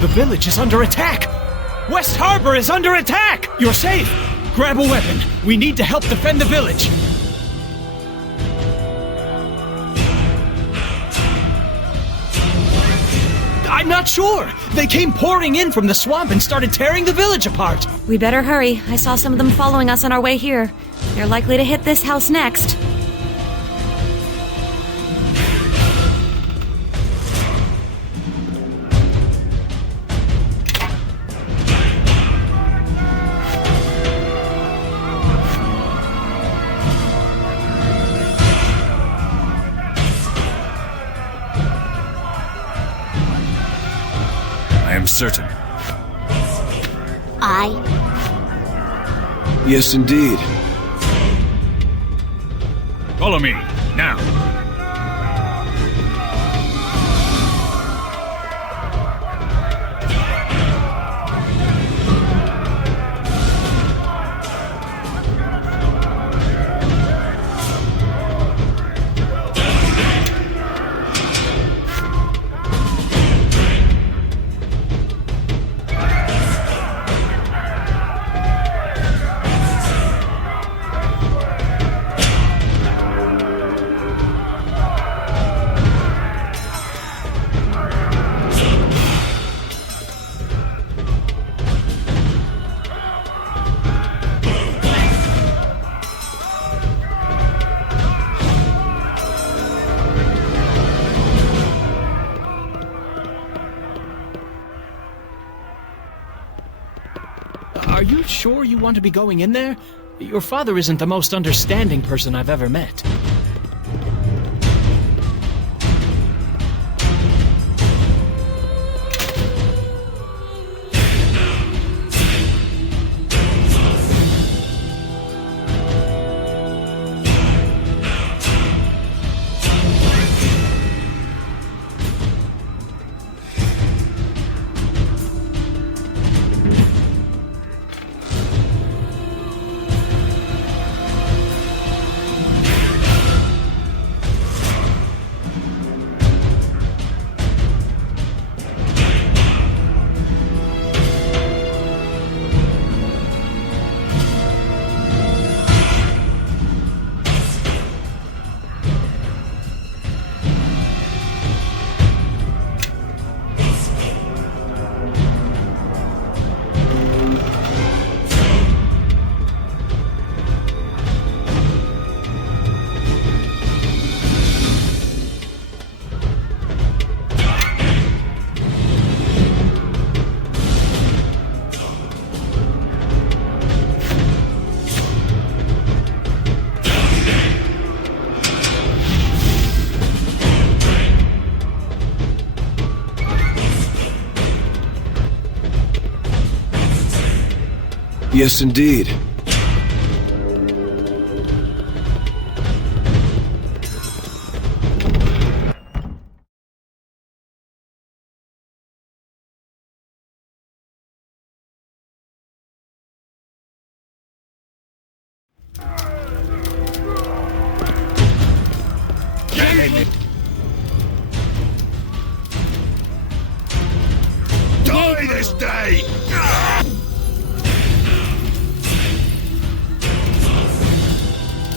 The village is under attack! West Harbor is under attack! You're safe! Grab a weapon. We need to help defend the village. I'm not sure. They came pouring in from the swamp and started tearing the village apart. We better hurry. I saw some of them following us on our way here. They're likely to hit this house next. I am certain. Yes, indeed. Follow me, now. Are you sure you want to be going in there? Your father isn't the most understanding person I've ever met. Yes, indeed. Die this day!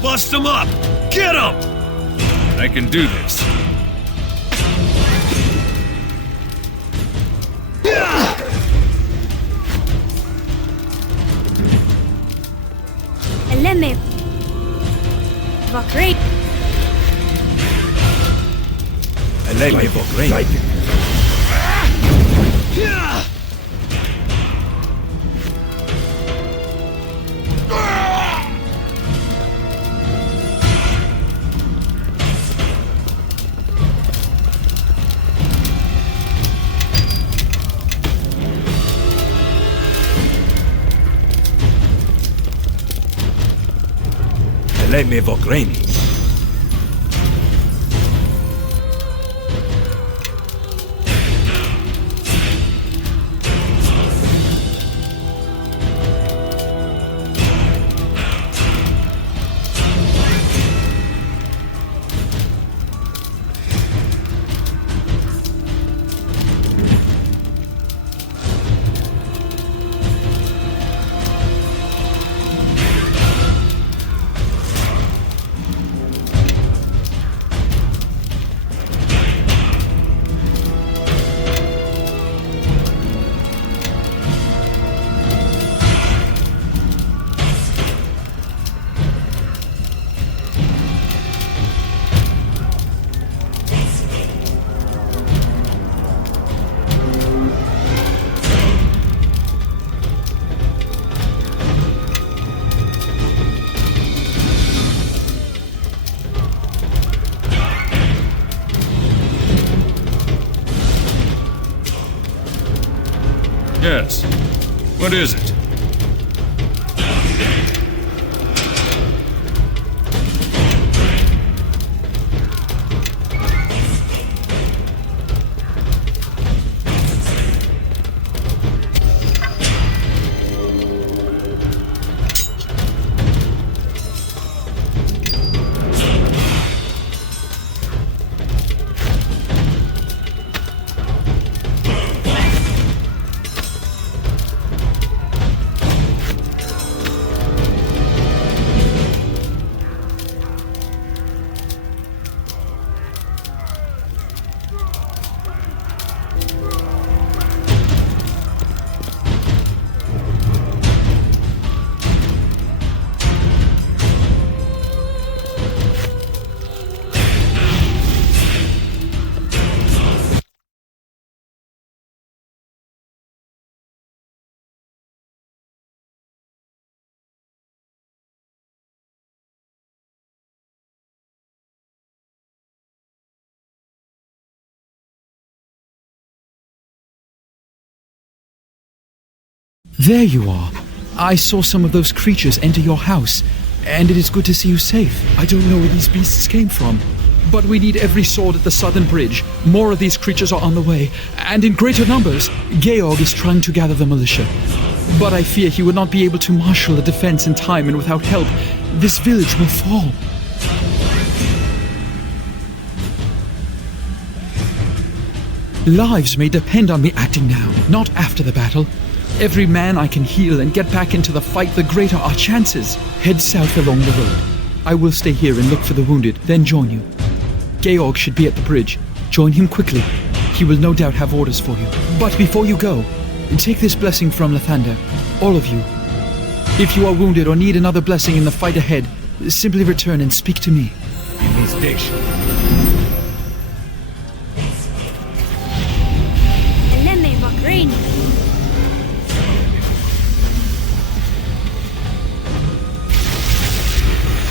Bust them up! Get them! I can do this. Eleme. Great. Eleme Vogreni. Eleme Vogreni. Yes. What is it? There you are. I saw some of those creatures enter your house, and it is good to see you safe. I don't know where these beasts came from, but we need every sword at the southern bridge. More of these creatures are on the way, and in greater numbers. Georg is trying to gather the militia, but I fear he would not be able to marshal a defense in time, and without help, this village will fall. Lives may depend on me acting now, not after the battle. Every man I can heal and get back into the fight, the greater our chances. Head south along the road. I will stay here and look for the wounded, then join you. Georg should be at the bridge. Join him quickly. He will no doubt have orders for you. But before you go, take this blessing from Lathander. All of you. If you are wounded or need another blessing in the fight ahead, simply return and speak to me.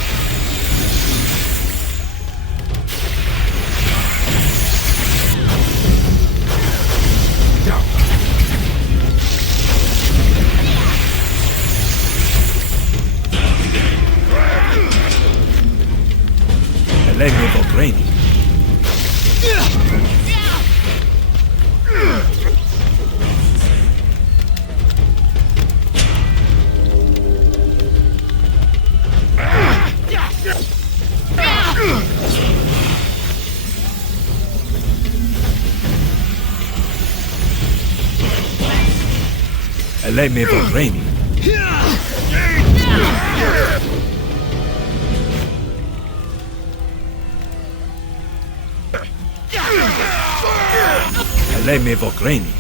Eleme Vorreni. Eleme Vorreni. Eleme Vorreni.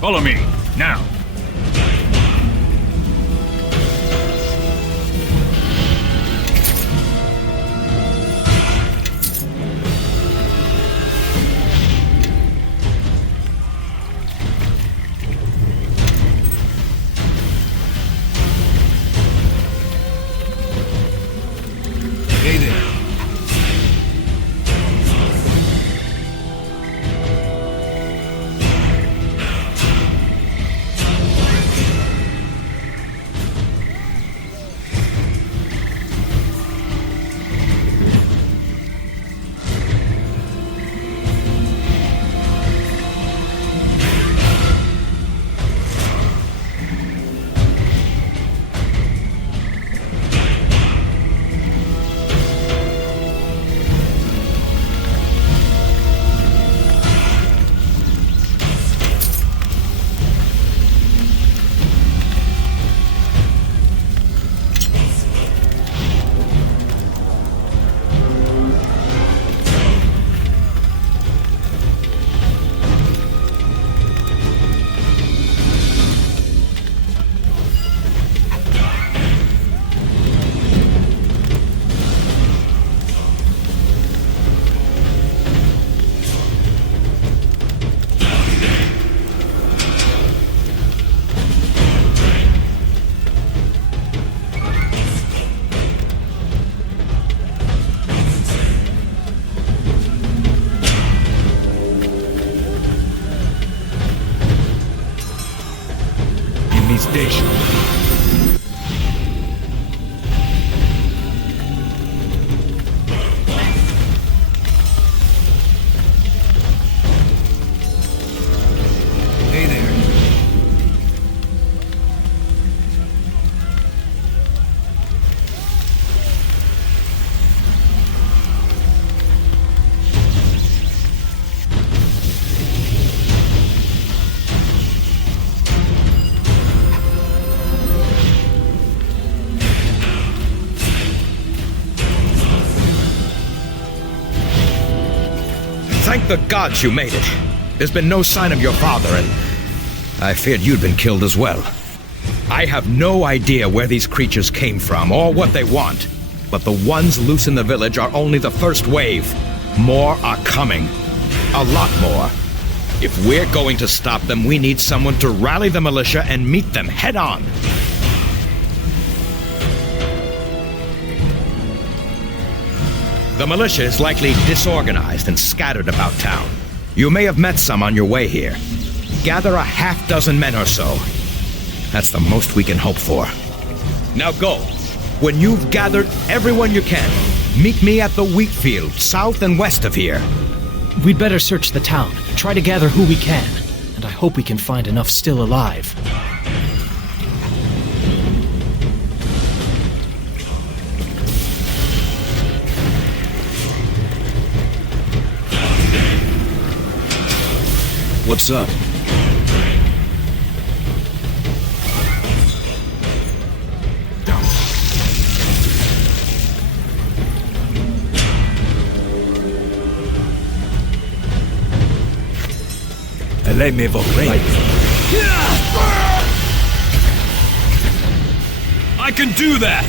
Follow me, now. Hey there. these days. Hey there. Thank the gods you made it. There's been no sign of your father, and I feared you'd been killed as well. I have no idea where these creatures came from or what they want, but the ones loose in the village are only the first wave. More are coming. A lot more. If we're going to stop them, we need someone to rally the militia and meet them head on. The militia is likely disorganized and scattered about town. You may have met some on your way here. Gather a half-dozen men or so. That's the most we can hope for. Now go. When you've gathered everyone you can, meet me at the wheat field, south and west of here. We'd better search the town, try to gather who we can, and I hope we can find enough still alive. What's up? Let me evaporate. I can do that!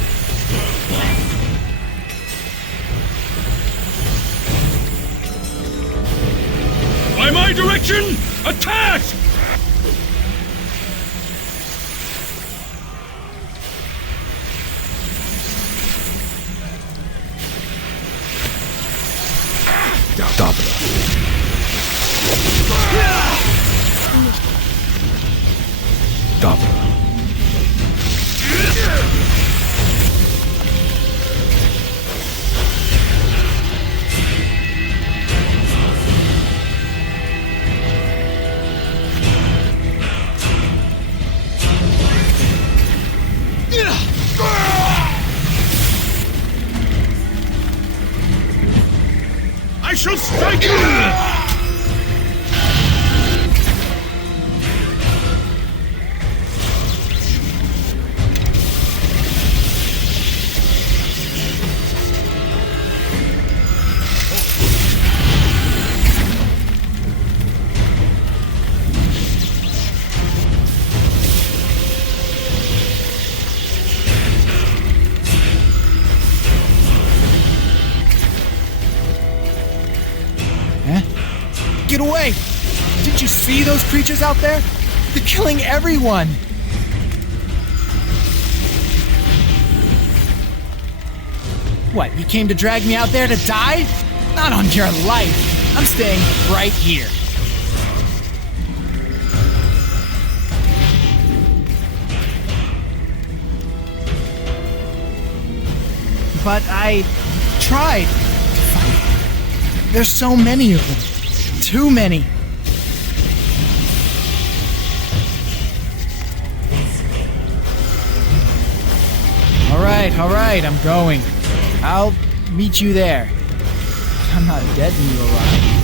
By my direction, attack! I shall strike you! Get away! Didn't you see those creatures out there? They're killing everyone! What, you came to drag me out there to die? Not on your life! I'm staying right here. But I tried to fight. There's so many of them. Too many. All right, I'm going. I'll meet you there. I'm not dead when you arrive.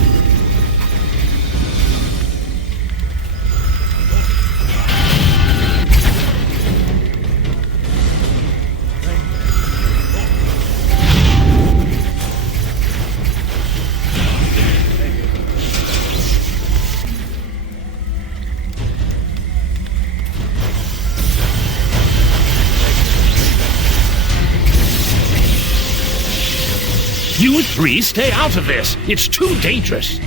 You three stay out of this. It's too dangerous.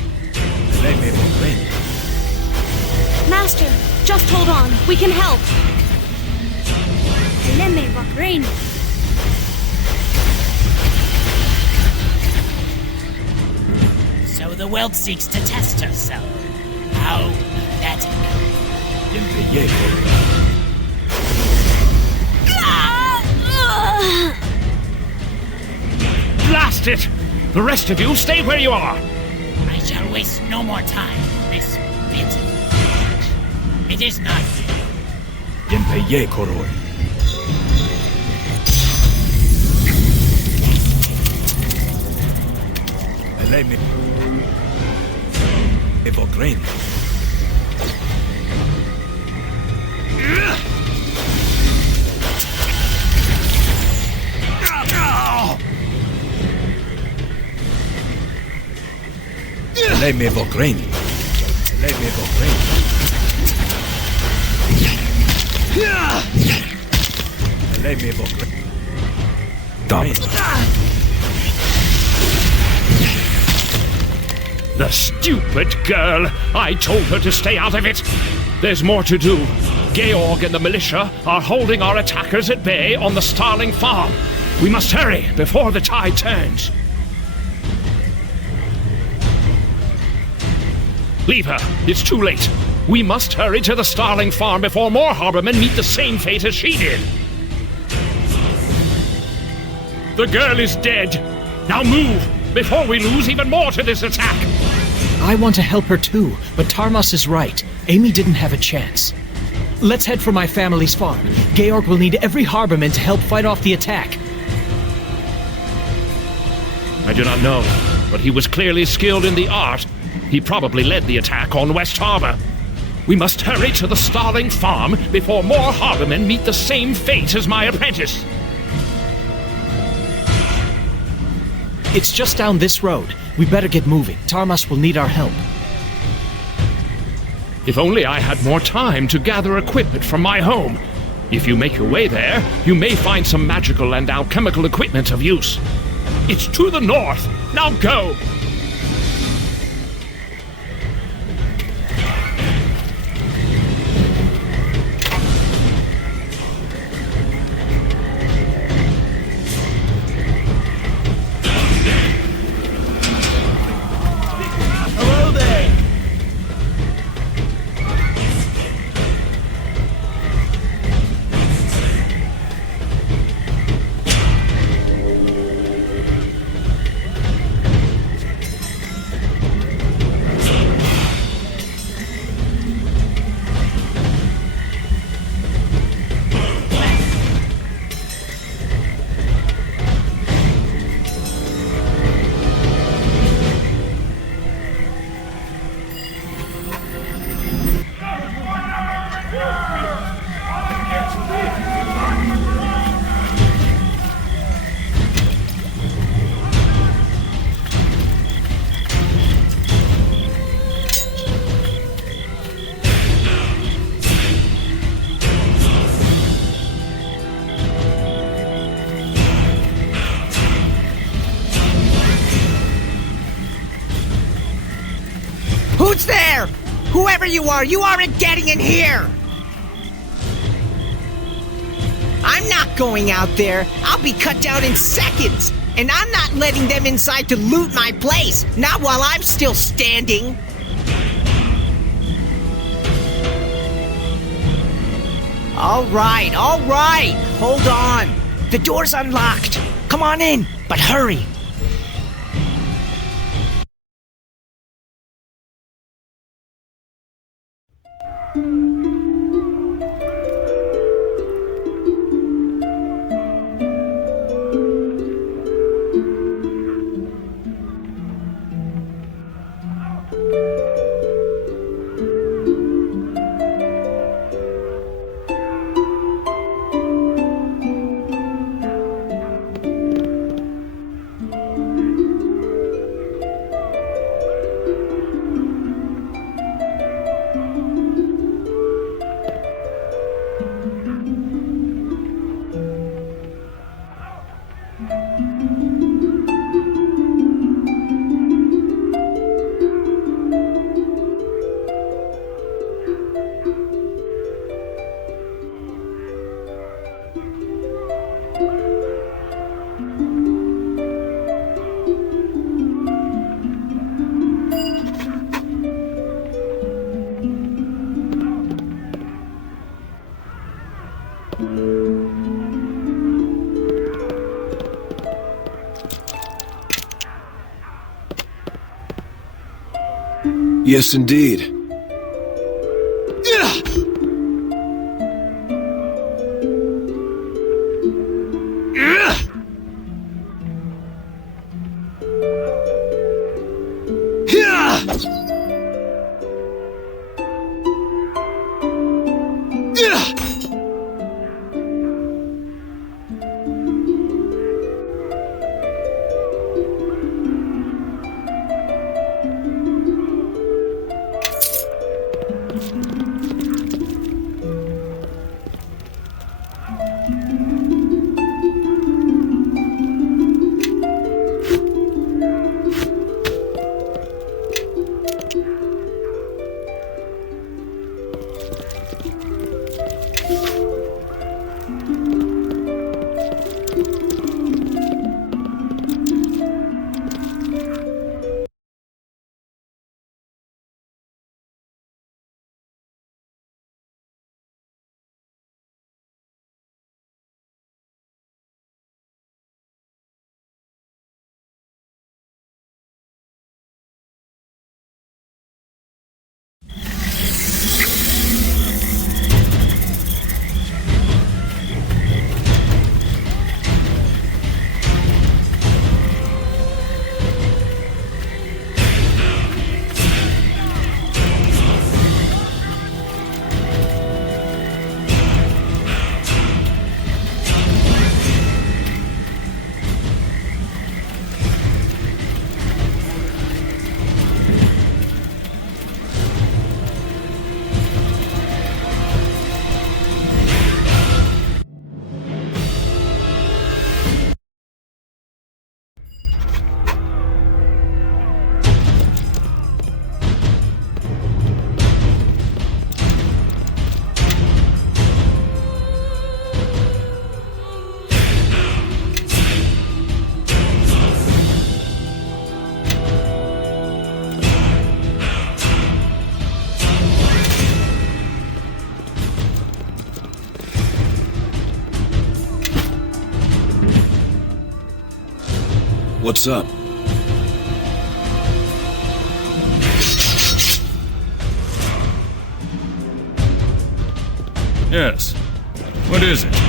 Master, just hold on. We can help. So the world seeks to test herself. How pathetic. it! The rest of you stay where you are! I shall waste no more time. This bit. It is not. Yenpeye Koroi. Eleme. Evogren. Eleme Evogren. Eleme Evogren. Eleme Evogren. The stupid girl! I told her to stay out of it! There's more to do. Georg and the militia are holding our attackers at bay on the Starling Farm. We must hurry before the tide turns. Leave her. It's too late. We must hurry to the Starling Farm before more harbormen meet the same fate as she did. The girl is dead. Now move, before we lose even more to this attack. I want to help her too, but Tarmas is right. Amy didn't have a chance. Let's head for my family's farm. Georg will need every harborman to help fight off the attack. I do not know, but he was clearly skilled in the art. He probably led the attack on West Harbor. We must hurry to the Starling Farm before more harbormen meet the same fate as my apprentice. It's just down this road. We better get moving. Tarmas will need our help. If only I had more time to gather equipment from my home. If you make your way there, you may find some magical and alchemical equipment of use. It's to the north. Now go! Who's there? Whoever you aren't getting in here! I'm not going out there. I'll be cut down in seconds. And I'm not letting them inside to loot my place. Not while I'm still standing. All right. Hold on. The door's unlocked. Come on in, but hurry. Yes, indeed. What's up? Yes. What is it?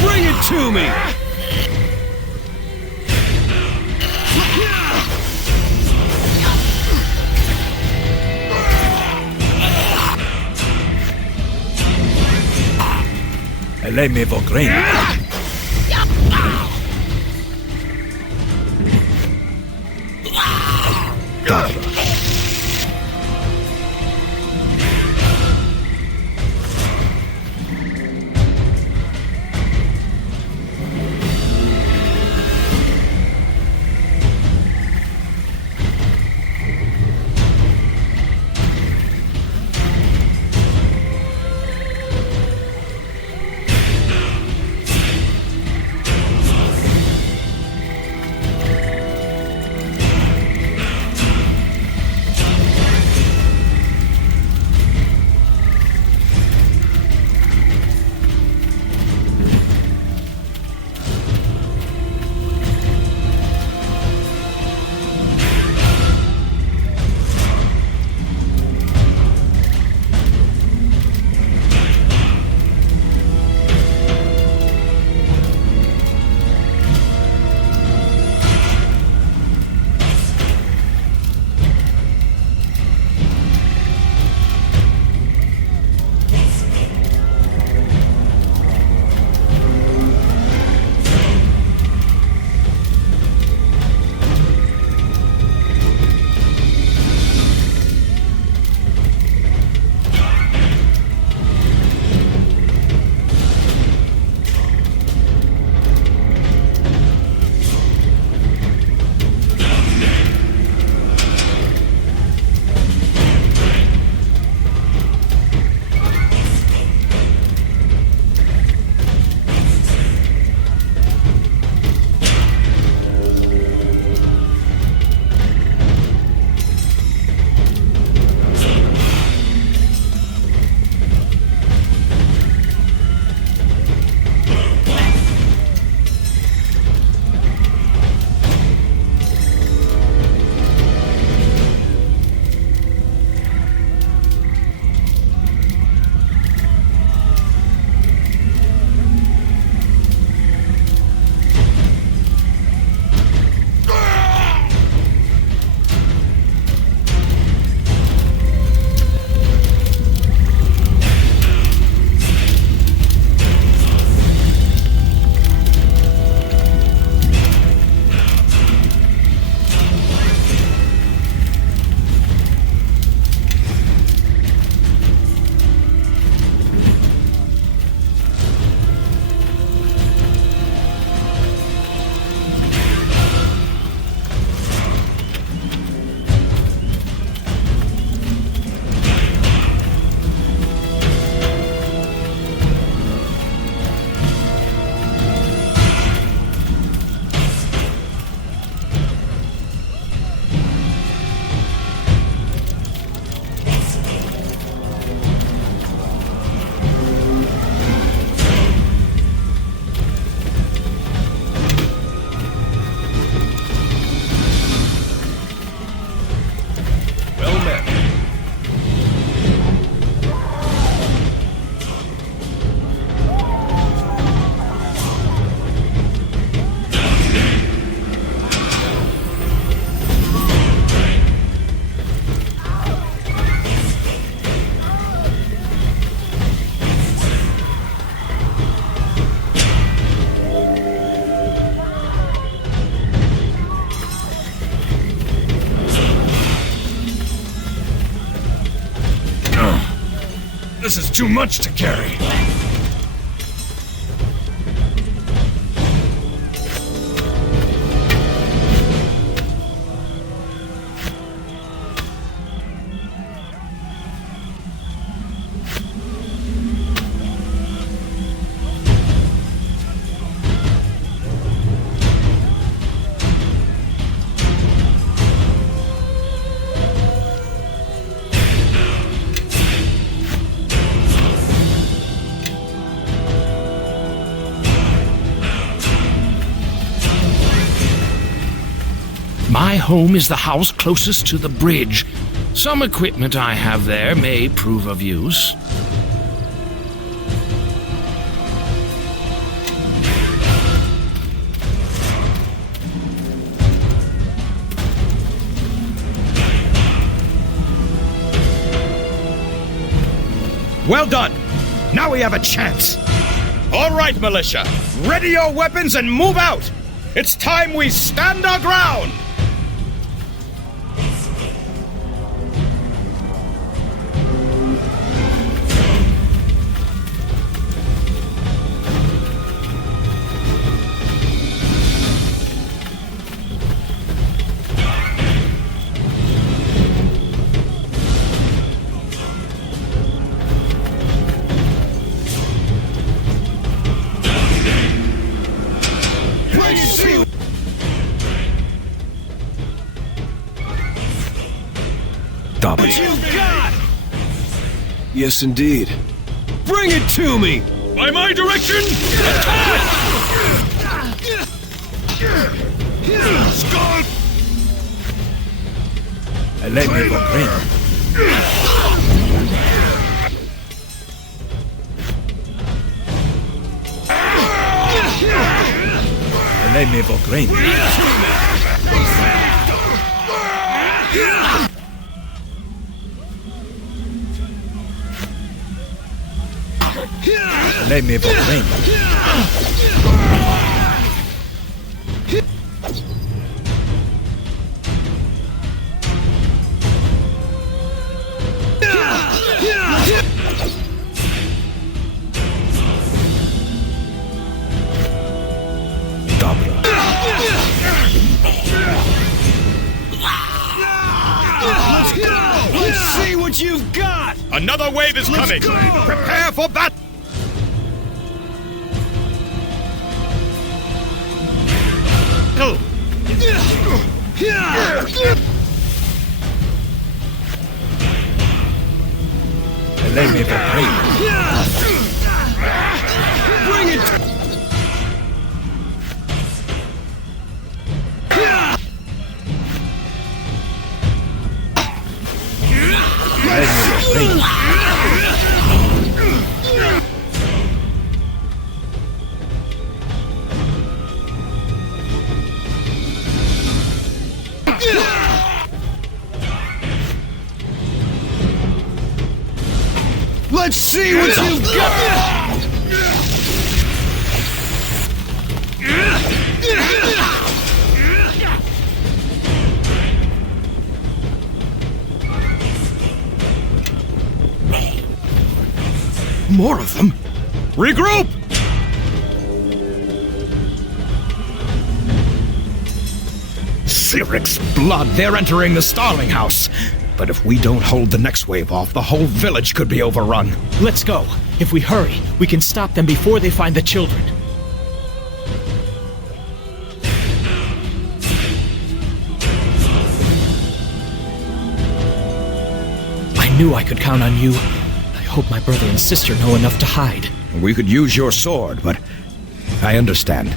Bring it to me! Eleme Vogreni. This is too much to carry. My home is the house closest to the bridge. Some equipment I have there may prove of use. Well done! Now we have a chance! All right, militia! Ready your weapons and move out! It's time we stand our ground! What you got? Yes, indeed. Bring it to me! By my direction, Skull! Let me go green. Let me go green. Let me go green. Let's see what you've got! Another wave is coming! Prepare for battle! Let me go green. Bring it! Let me go green. Let's see what you've got! More of them? Regroup! Cyric's blood! They're entering the Starling House! But if we don't hold the next wave off, the whole village could be overrun. Let's go. If we hurry, we can stop them before they find the children. I knew I could count on you. I hope my brother and sister know enough to hide. We could use your sword, but I understand.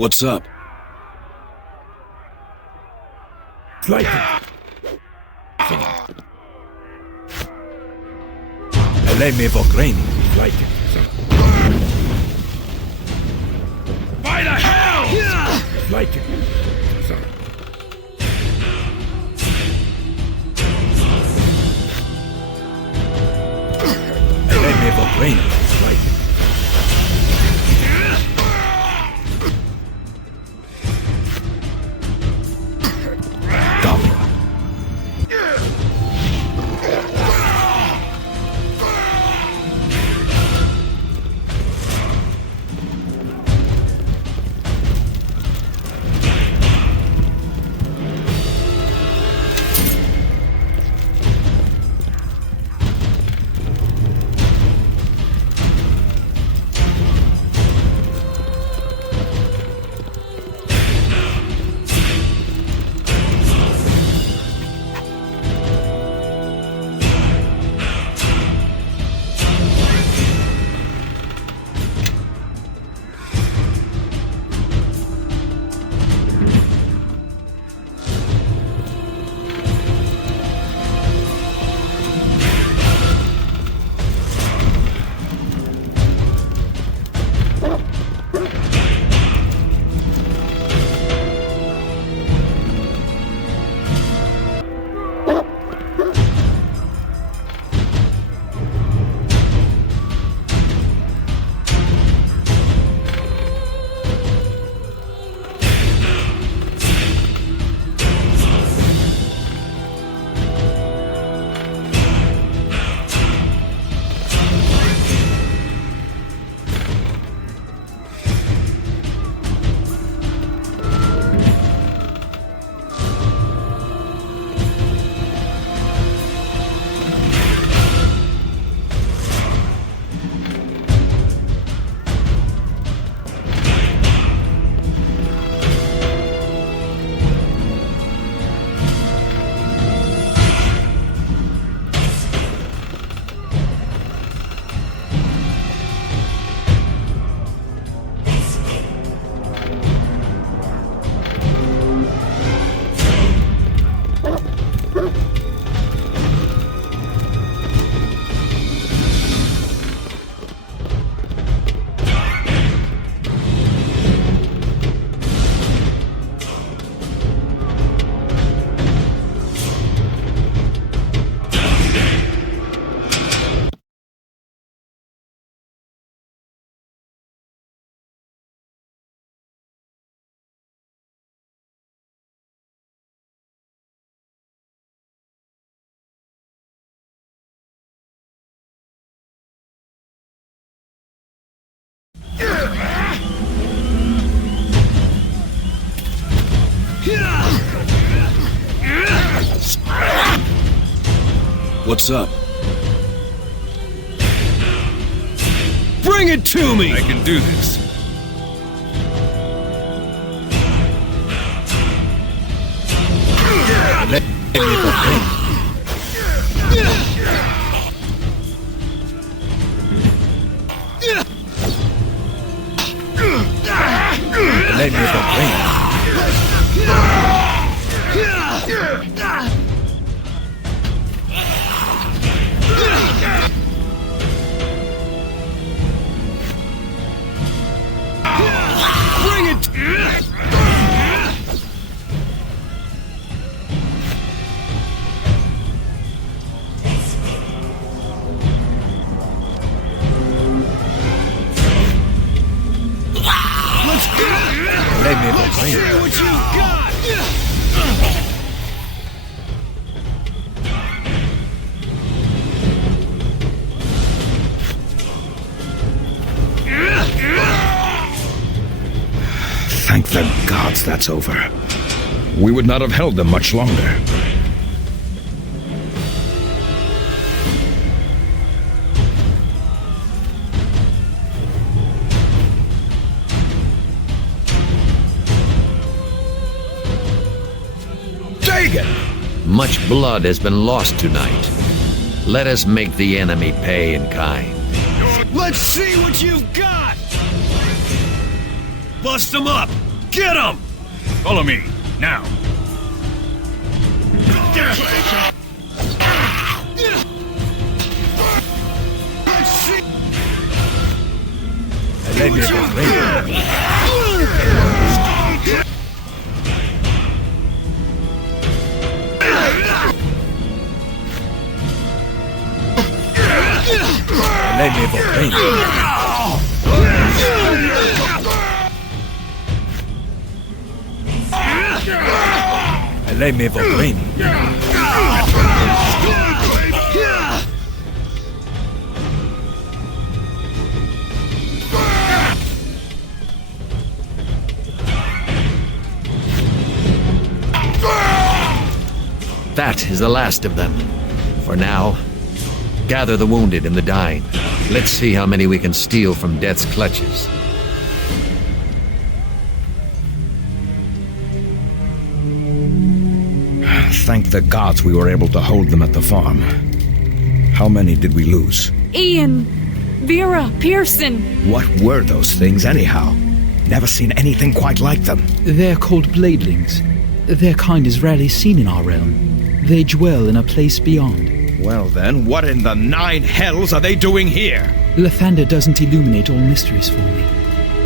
What's up? Flighting. Lei me vogreni. Flighting. By the hell! Flighting. Lei me vogreni. Flighting. What's up? Bring it to me! I can do this. Let me vogreni. Lei me vogreni. Bring it! Let's go! Lei me Let's see vogreni. what you've got! Thank the gods that's over. We would not have held them much longer. Dagon! Much blood has been lost tonight. Let us make the enemy pay in kind. Let's see what you've got! Bust them up! Get him! Follow me, now. Let me go brain. Let me go brain. Let me go brain. That is the last of them. For now, gather the wounded and the dying. Let's see how many we can steal from death's clutches. Thank the gods we were able to hold them at the farm. How many did we lose? Ian, Vera, Pearson. What were those things anyhow? Never seen anything quite like them. They're called bladelings. Their kind is rarely seen in our realm. They dwell in a place beyond. Well then, what in the 9 hells are they doing here? Lathander doesn't illuminate all mysteries for me.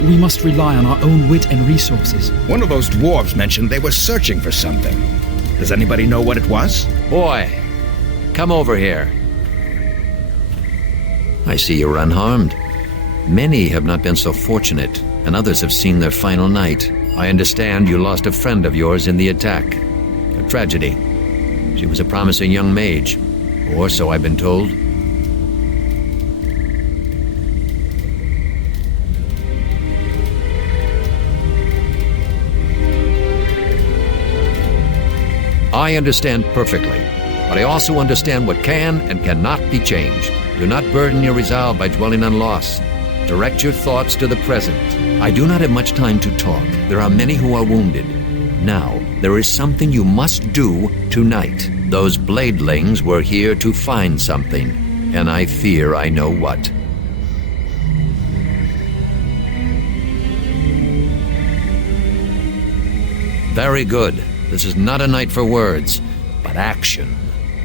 We must rely on our own wit and resources. One of those dwarves mentioned they were searching for something. Does anybody know what it was? Boy, come over here. I see you're unharmed. Many have not been so fortunate, and others have seen their final night. I understand you lost a friend of yours in the attack. A tragedy. She was a promising young mage, or so I've been told. I understand perfectly, but I also understand what can and cannot be changed. Do not burden your resolve by dwelling on loss. Direct your thoughts to the present. I do not have much time to talk. There are many who are wounded. Now, there is something you must do tonight. Those bladelings were here to find something, and I fear I know what. Very good. This is not a night for words, but action.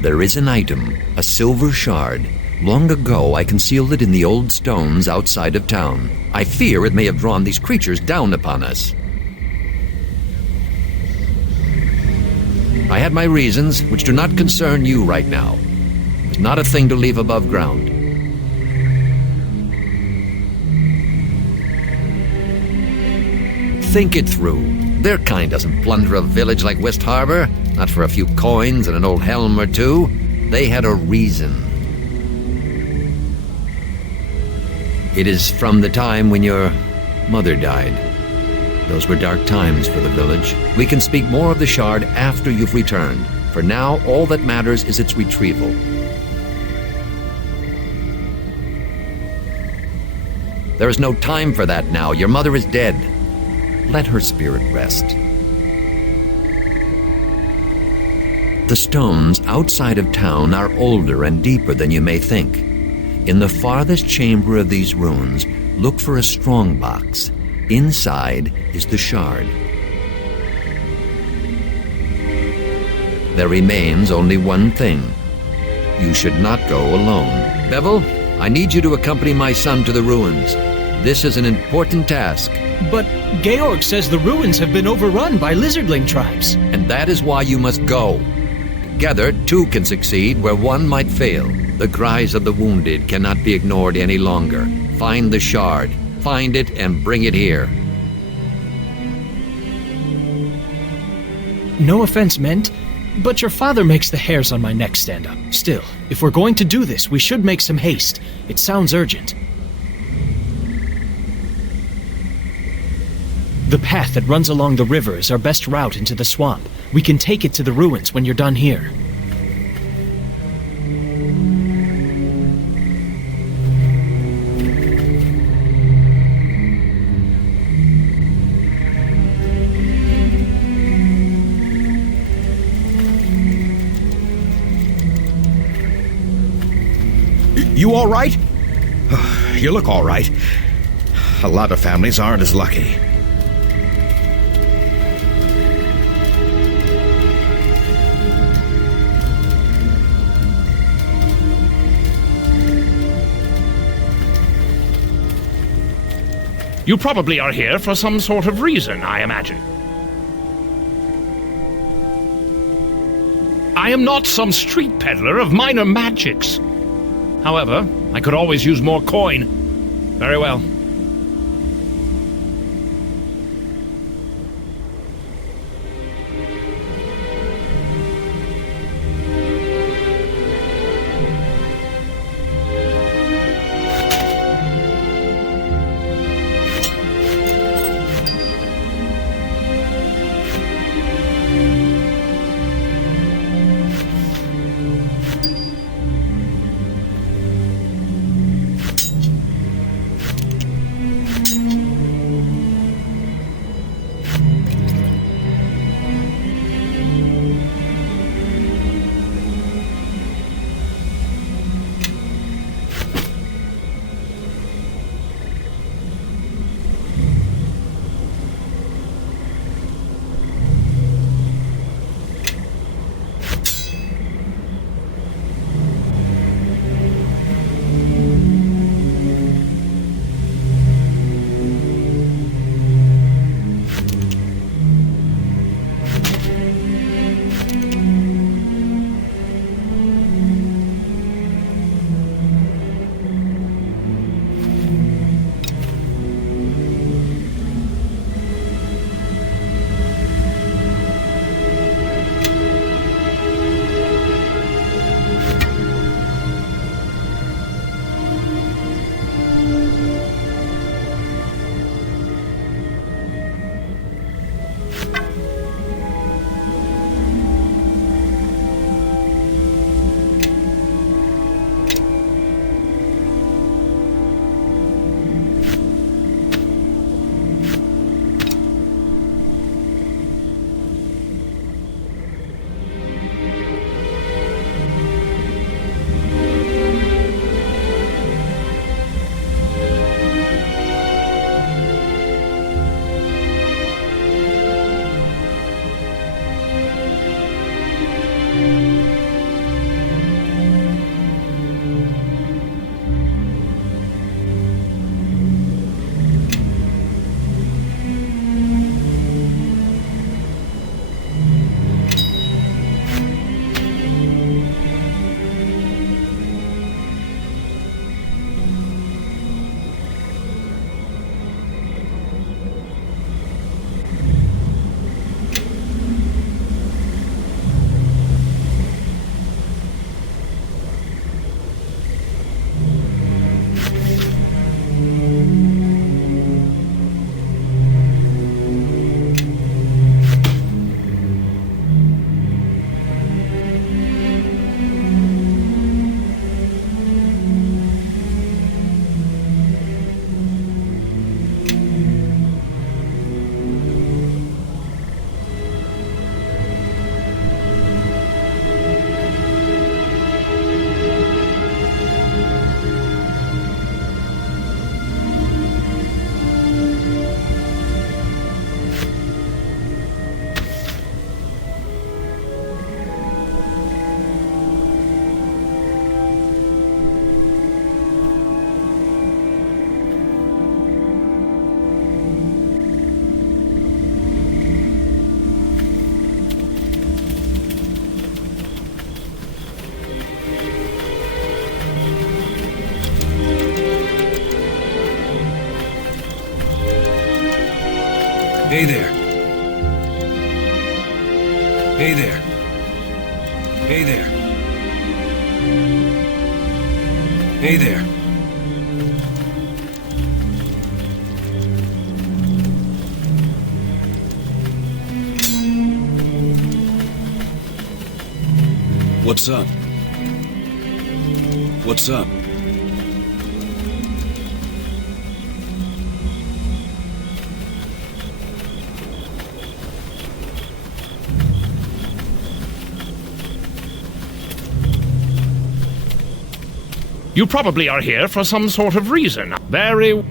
There is an item, a silver shard. Long ago, I concealed it in the old stones outside of town. I fear it may have drawn these creatures down upon us. I had my reasons, which do not concern you right now. It's not a thing to leave above ground. Think it through. Their kind doesn't plunder a village like West Harbor, not for a few coins and an old helm or two. They had a reason. It is from the time when your mother died. Those were dark times for the village. We can speak more of the shard after you've returned. For now, all that matters is its retrieval. There is no time for that now. Your mother is dead. Let her spirit rest. The stones outside of town are older and deeper than you may think. In the farthest chamber of these ruins, look for a strongbox. Inside is the shard. There remains only one thing. You should not go alone. Bevel, I need you to accompany my son to the ruins. This is an important task. But Georg says the ruins have been overrun by lizardling tribes. And that is why you must go. Together, two can succeed where one might fail. The cries of the wounded cannot be ignored any longer. Find the shard. Find it and bring it here. No offense meant, but your father makes the hairs on my neck stand up. Still, if we're going to do this, we should make some haste. It sounds urgent. The path that runs along the river is our best route into the swamp. We can take it to the ruins when you're done here. You all right? You look all right. A lot of families aren't as lucky. You probably are here for some sort of reason, I imagine. I am not some street peddler of minor magics. However, I could always use more coin. Very well. Hey there. Hey there. Hey there. Hey there. What's up? What's up? You probably are here for some sort of reason. Very...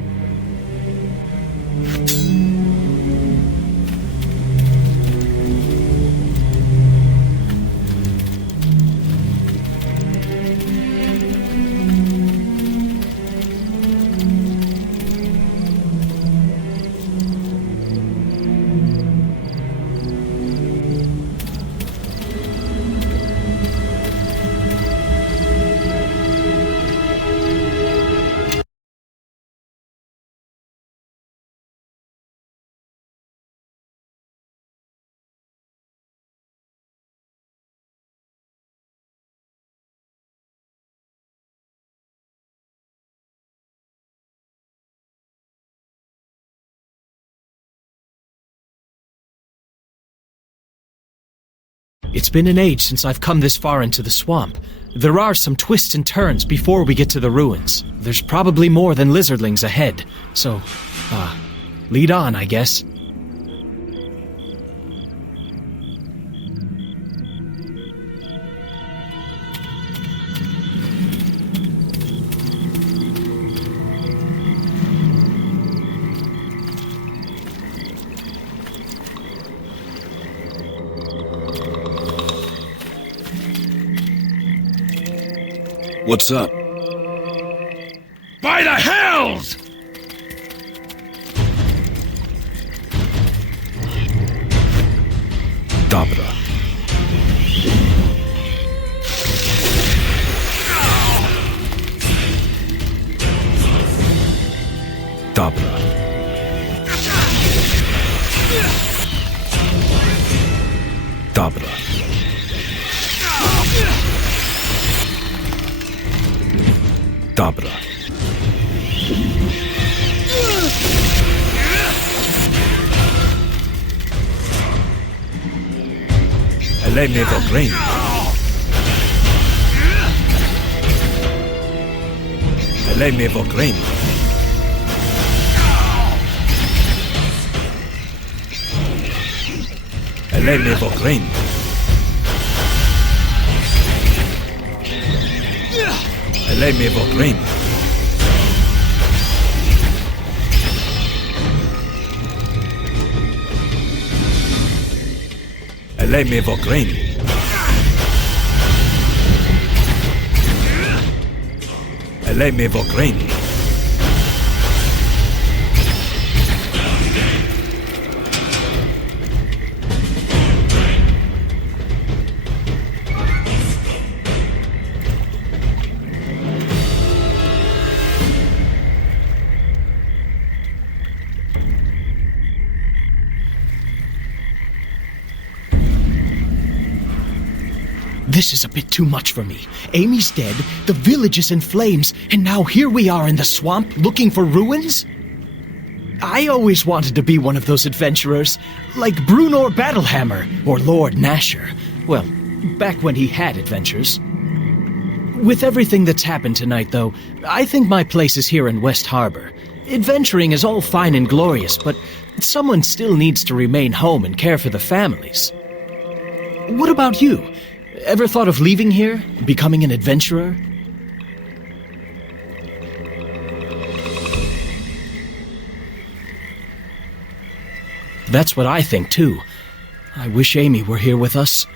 It's been an age since I've come this far into the swamp. There are some twists and turns before we get to the ruins. There's probably more than lizardlings ahead, so, lead on, I guess. What's up? By the hells! Dobra. Dobra. Dobra. Dobra. Elejmy w okręg. Elejmy w okręg. Elejmy w okręg. Elejmy w okręg. Elejmy w okręg. Elejmy w okręg. This is a bit too much for me. Amy's dead, the village is in flames, and now here we are in the swamp looking for ruins? I always wanted to be one of those adventurers, like Brunor Battlehammer or Lord Nasher. Well, back when he had adventures. With everything that's happened tonight, though, I think my place is here in West Harbor. Adventuring is all fine and glorious, but someone still needs to remain home and care for the families. What about you? Ever thought of leaving here? Becoming an adventurer? That's what I think, too. I wish Amy were here with us.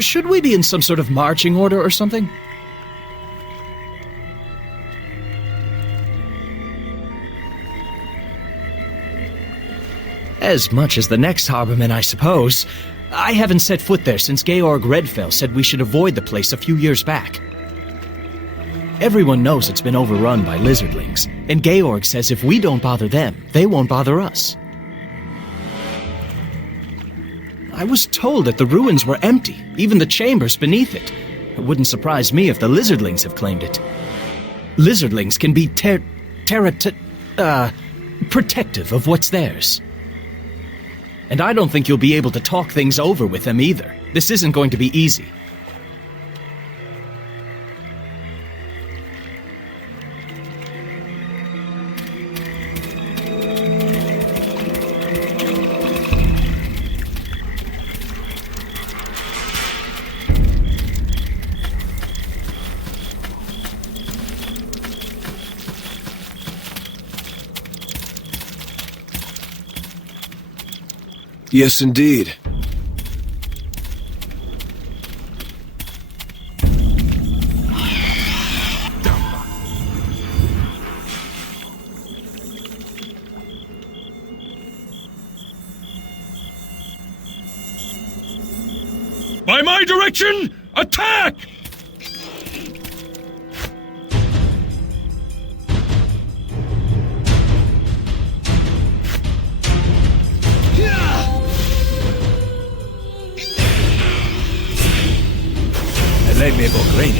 Should we be in some sort of marching order or something? As much as the next harborman, I suppose. I haven't set foot there since Georg Redfell said we should avoid the place a few years back. Everyone knows it's been overrun by lizardlings, and Georg says if we don't bother them, they won't bother us. I was told that the ruins were empty, even the chambers beneath it. It wouldn't surprise me if the lizardlings have claimed it. Lizardlings can be protective of what's theirs. And I don't think you'll be able to talk things over with them either. This isn't going to be easy. Yes, indeed. By my direction, attack! Elejmy w okręg.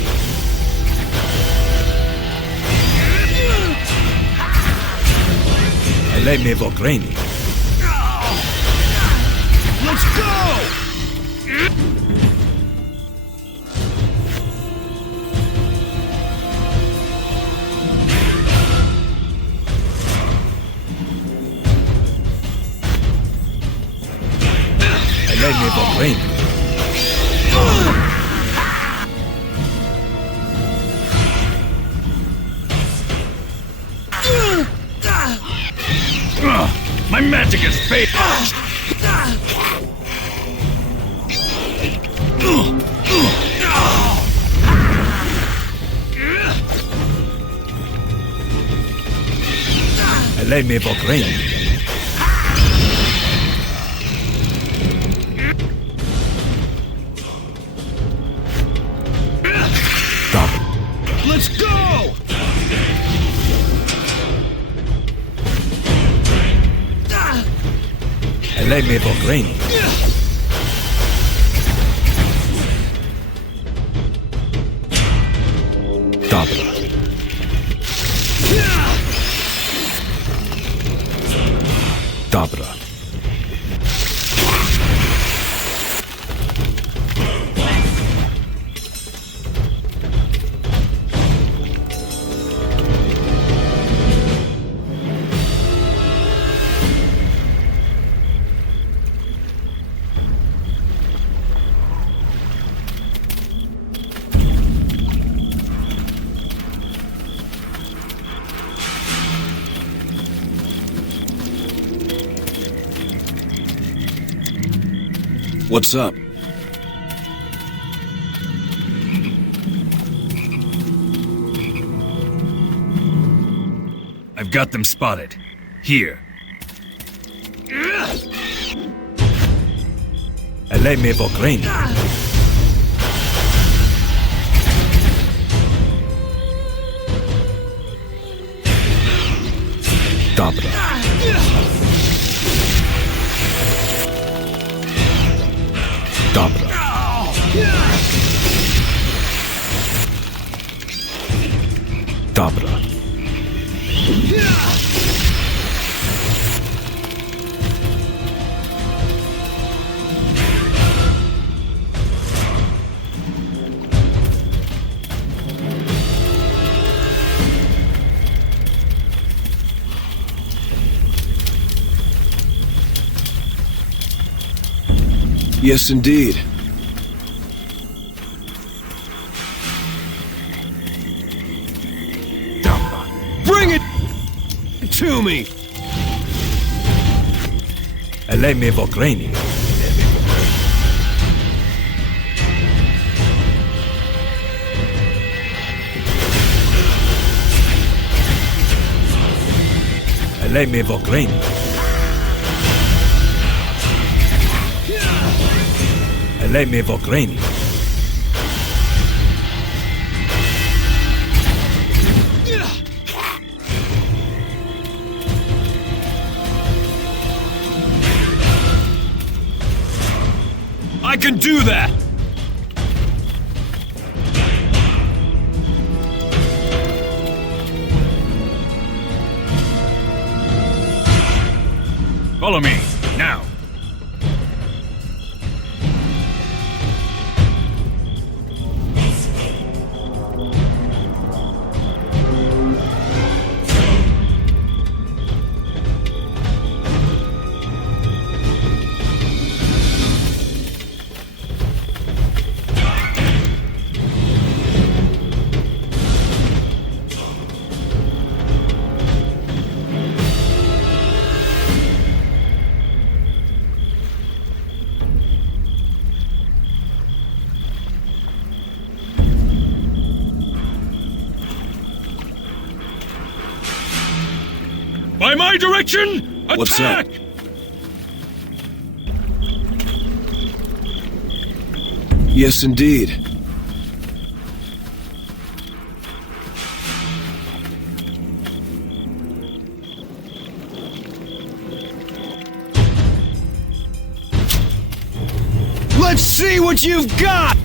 Elejmy w okręg. Let's go! Lei me Vogreni. My magic is fading. Lei me Vogreni. Let's go! Lei me Vogreni. Dobra. Dobra. What's up? I've got them spotted. Here. Lei me Vogreni. Dobra. Dobra. Dobra. Yes, indeed. Bring it to me! Lei me Vogreni. Lei me Vogreni. Lei me Vogreni. I can do that! Follow me, now. By my direction, attack! What's up? Yes, indeed. Let's see what you've got!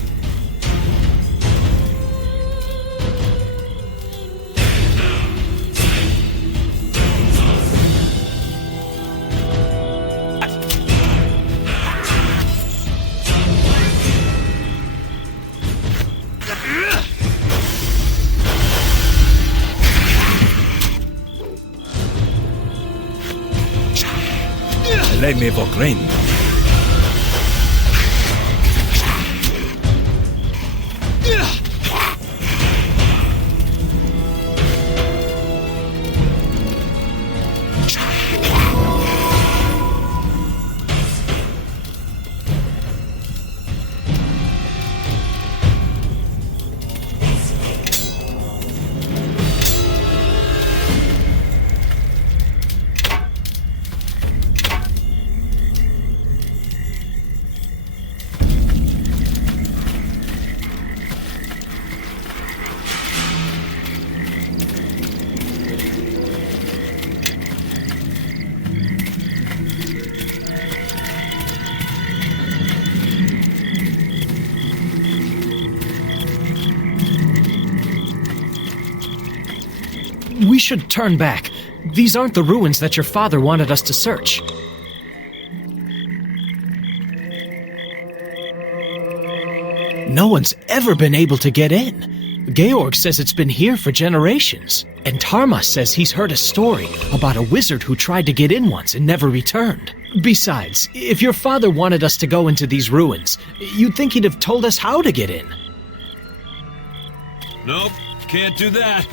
Lei me vogrein. We should turn back. These aren't the ruins that your father wanted us to search. No one's ever been able to get in. Georg says it's been here for generations. And Tarma says he's heard a story about a wizard who tried to get in once and never returned. Besides, if your father wanted us to go into these ruins, you'd think he'd have told us how to get in. Nope, can't do that.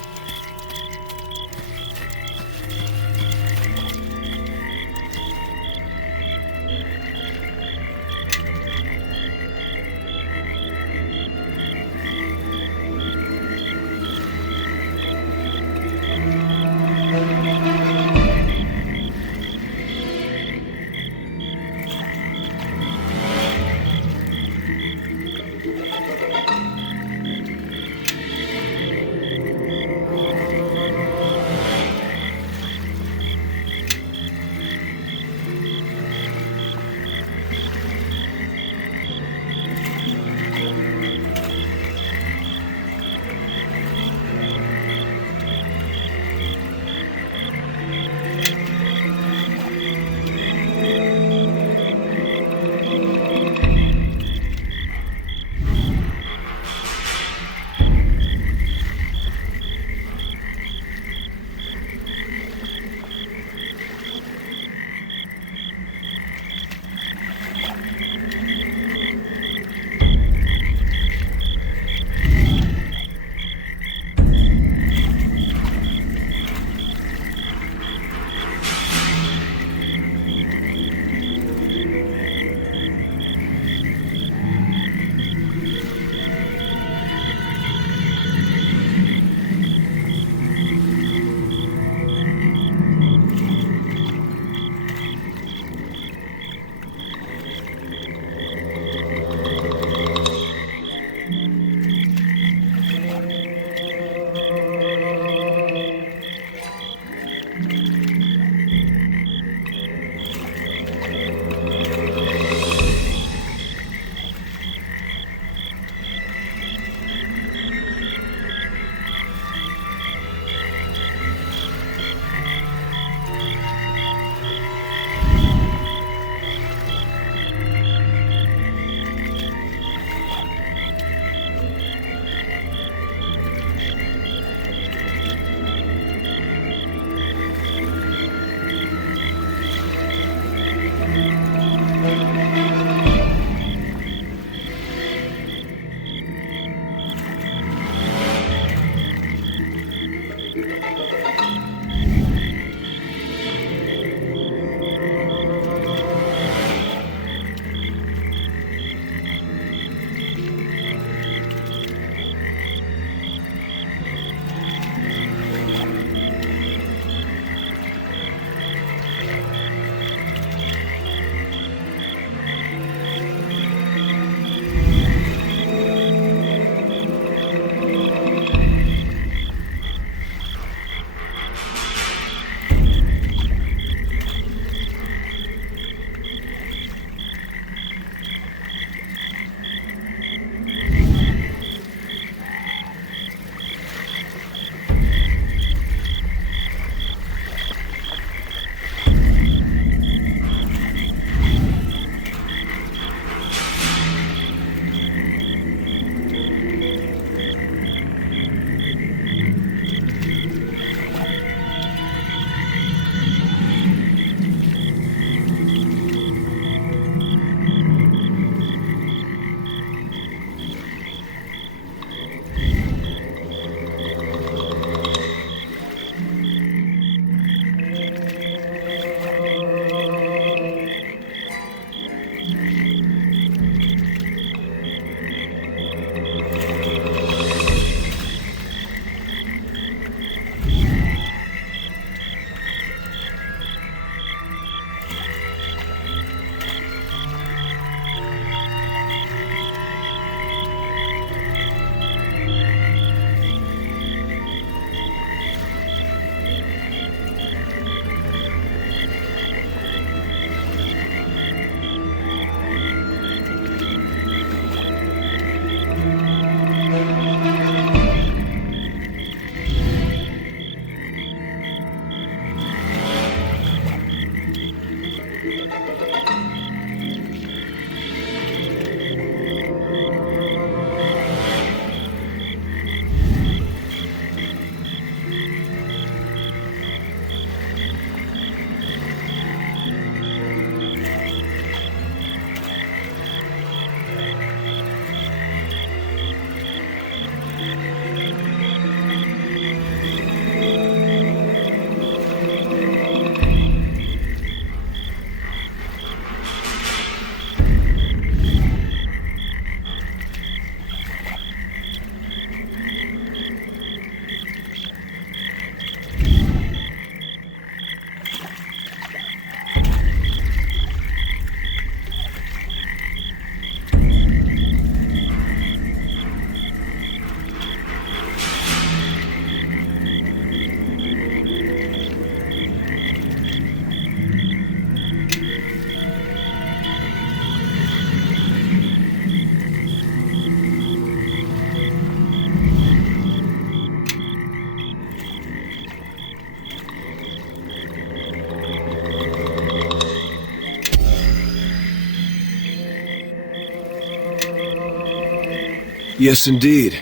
Yes, indeed.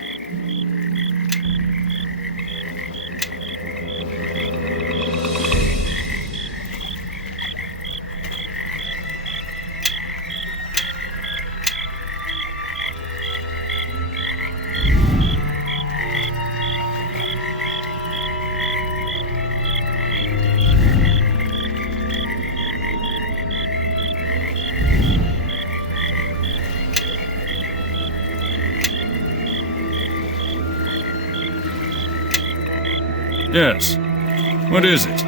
Yes. What is it?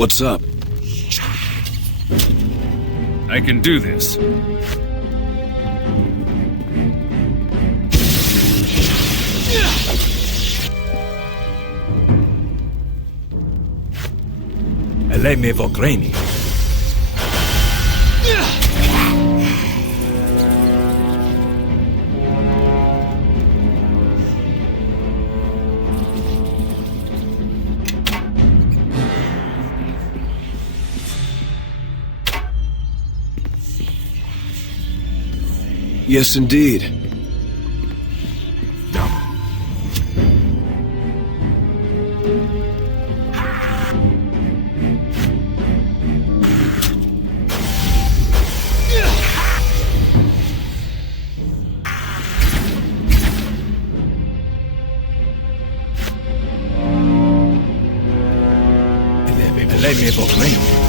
What's up? I can do this. Let me Vograni. Yes, indeed. Let me Vograni.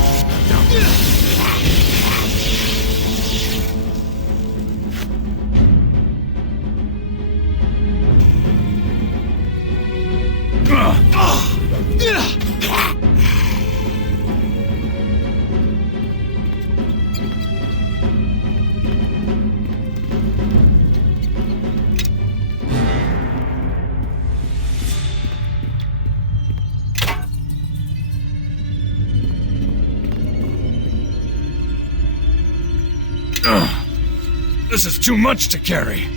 This is too much to carry.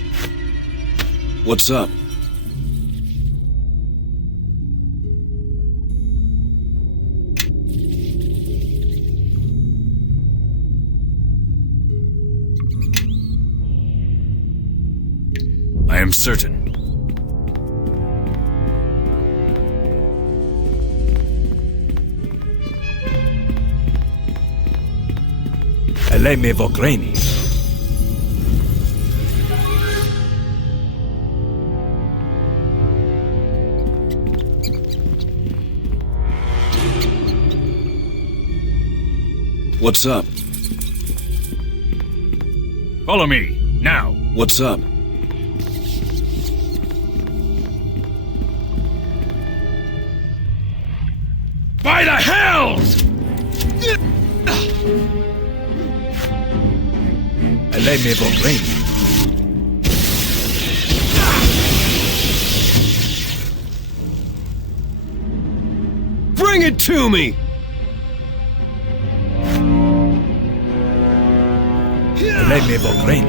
What's up? I am certain. Let me Vograni. What's up? Follow me, now. What's up? By the hells! Let me Vograni. Bring it to me! Let me Vograni.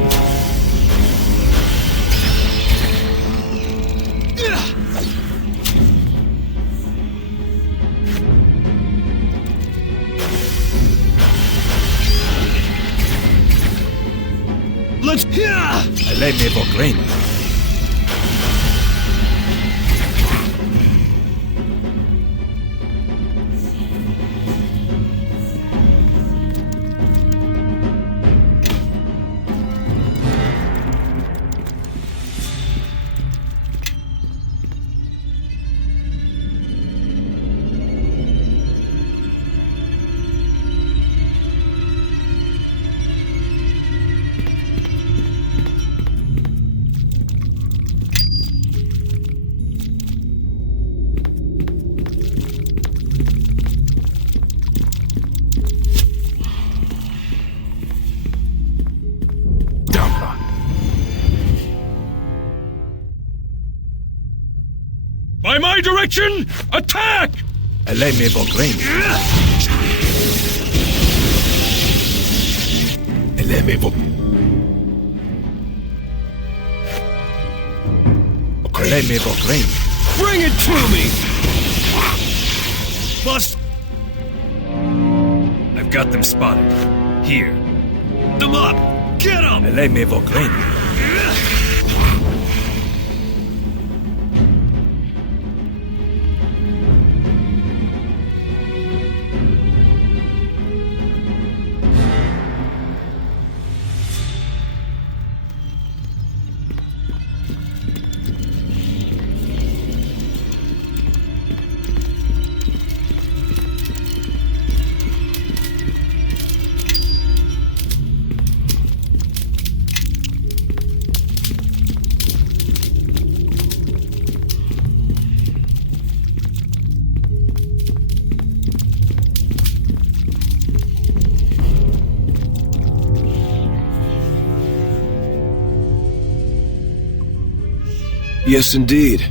Eleme Vogreni. By my direction, attack! Eleme Vogreni. Eleme Vogreni. Eleme Vogreni. Bring it to me! Bust! I've got them spotted. Here. Them up! Get them! Eleme Vogreni. Yes, indeed.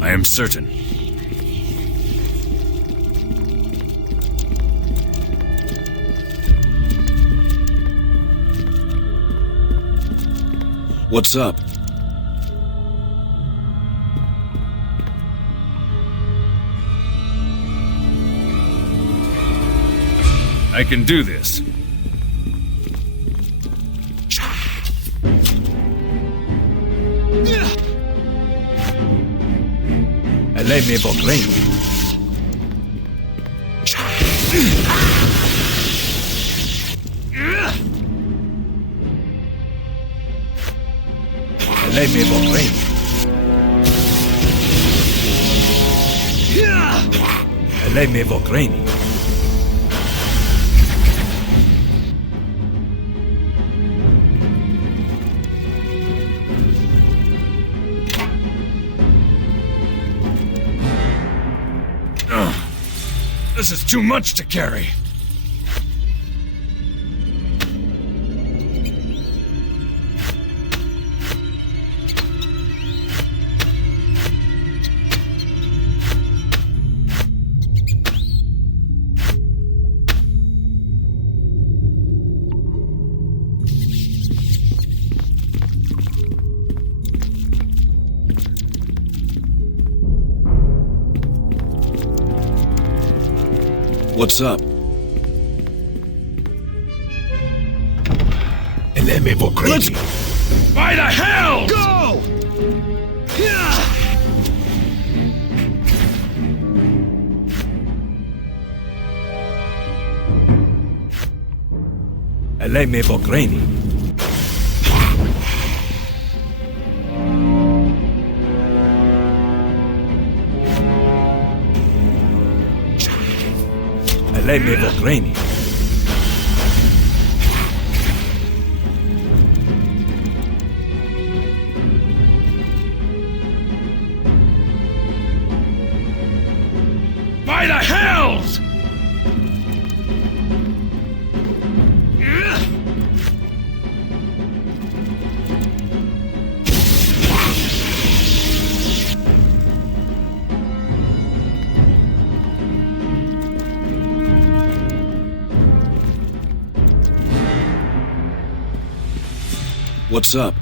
I am certain. What's up? I can do this. Eleme Vogreni. Eleme Vogreni. Eleme Vogreni. This is too much to carry. What's up? Eleme Vogreni. By the hell! Go! Eleme Vogreni. Eleme Vogreni. By the hells! What's up?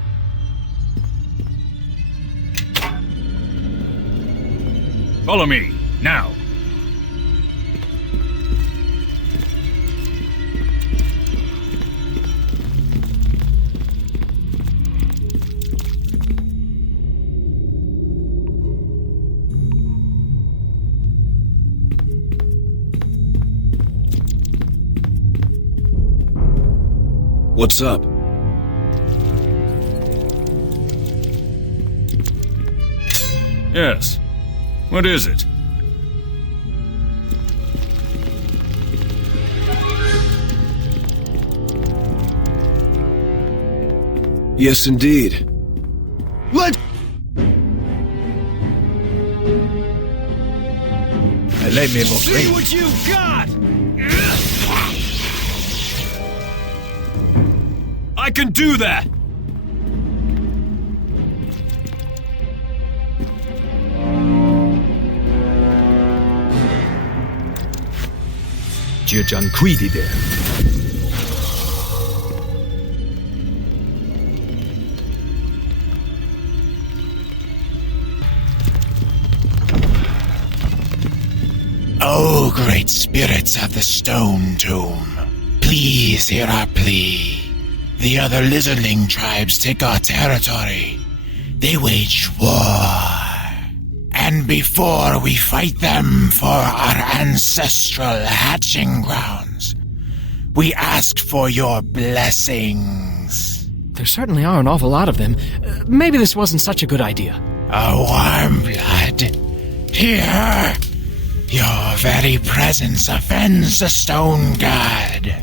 Follow me, now. What's up? Yes. What is it? Yes, indeed. Let... See what you've got! I can do that! O great spirits of the Stone Tomb, please hear our plea. The other lizardling tribes take our territory. They wage war. And before we fight them for our ancestral hatching grounds, we ask for your blessings. There certainly are an awful lot of them. Maybe this wasn't such a good idea. A warm blood. Here, your very presence offends the Stone God.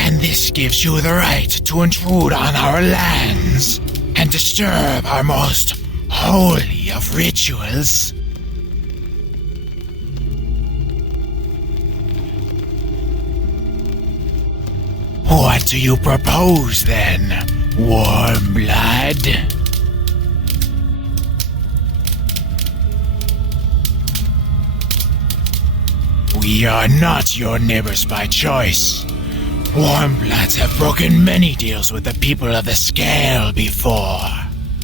And this gives you the right to intrude on our lands and disturb our most holy of rituals. What do you propose then, warm blood? We are not your neighbors by choice. Warmbloods have broken many deals with the people of the Scale before.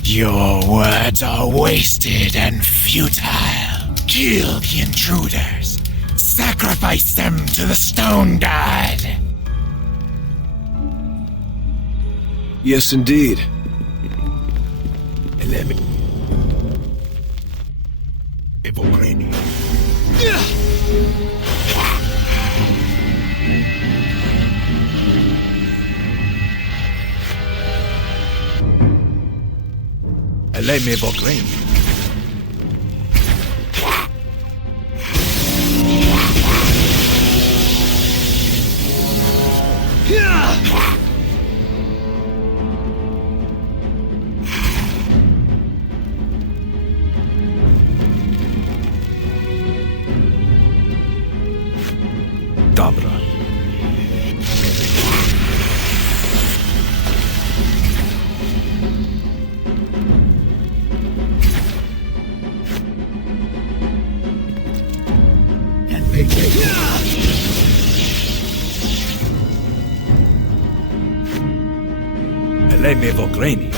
Your words are wasted and futile. Kill the intruders. Sacrifice them to the Stone God. Yes, indeed. Dabra. Eleme Vogreni.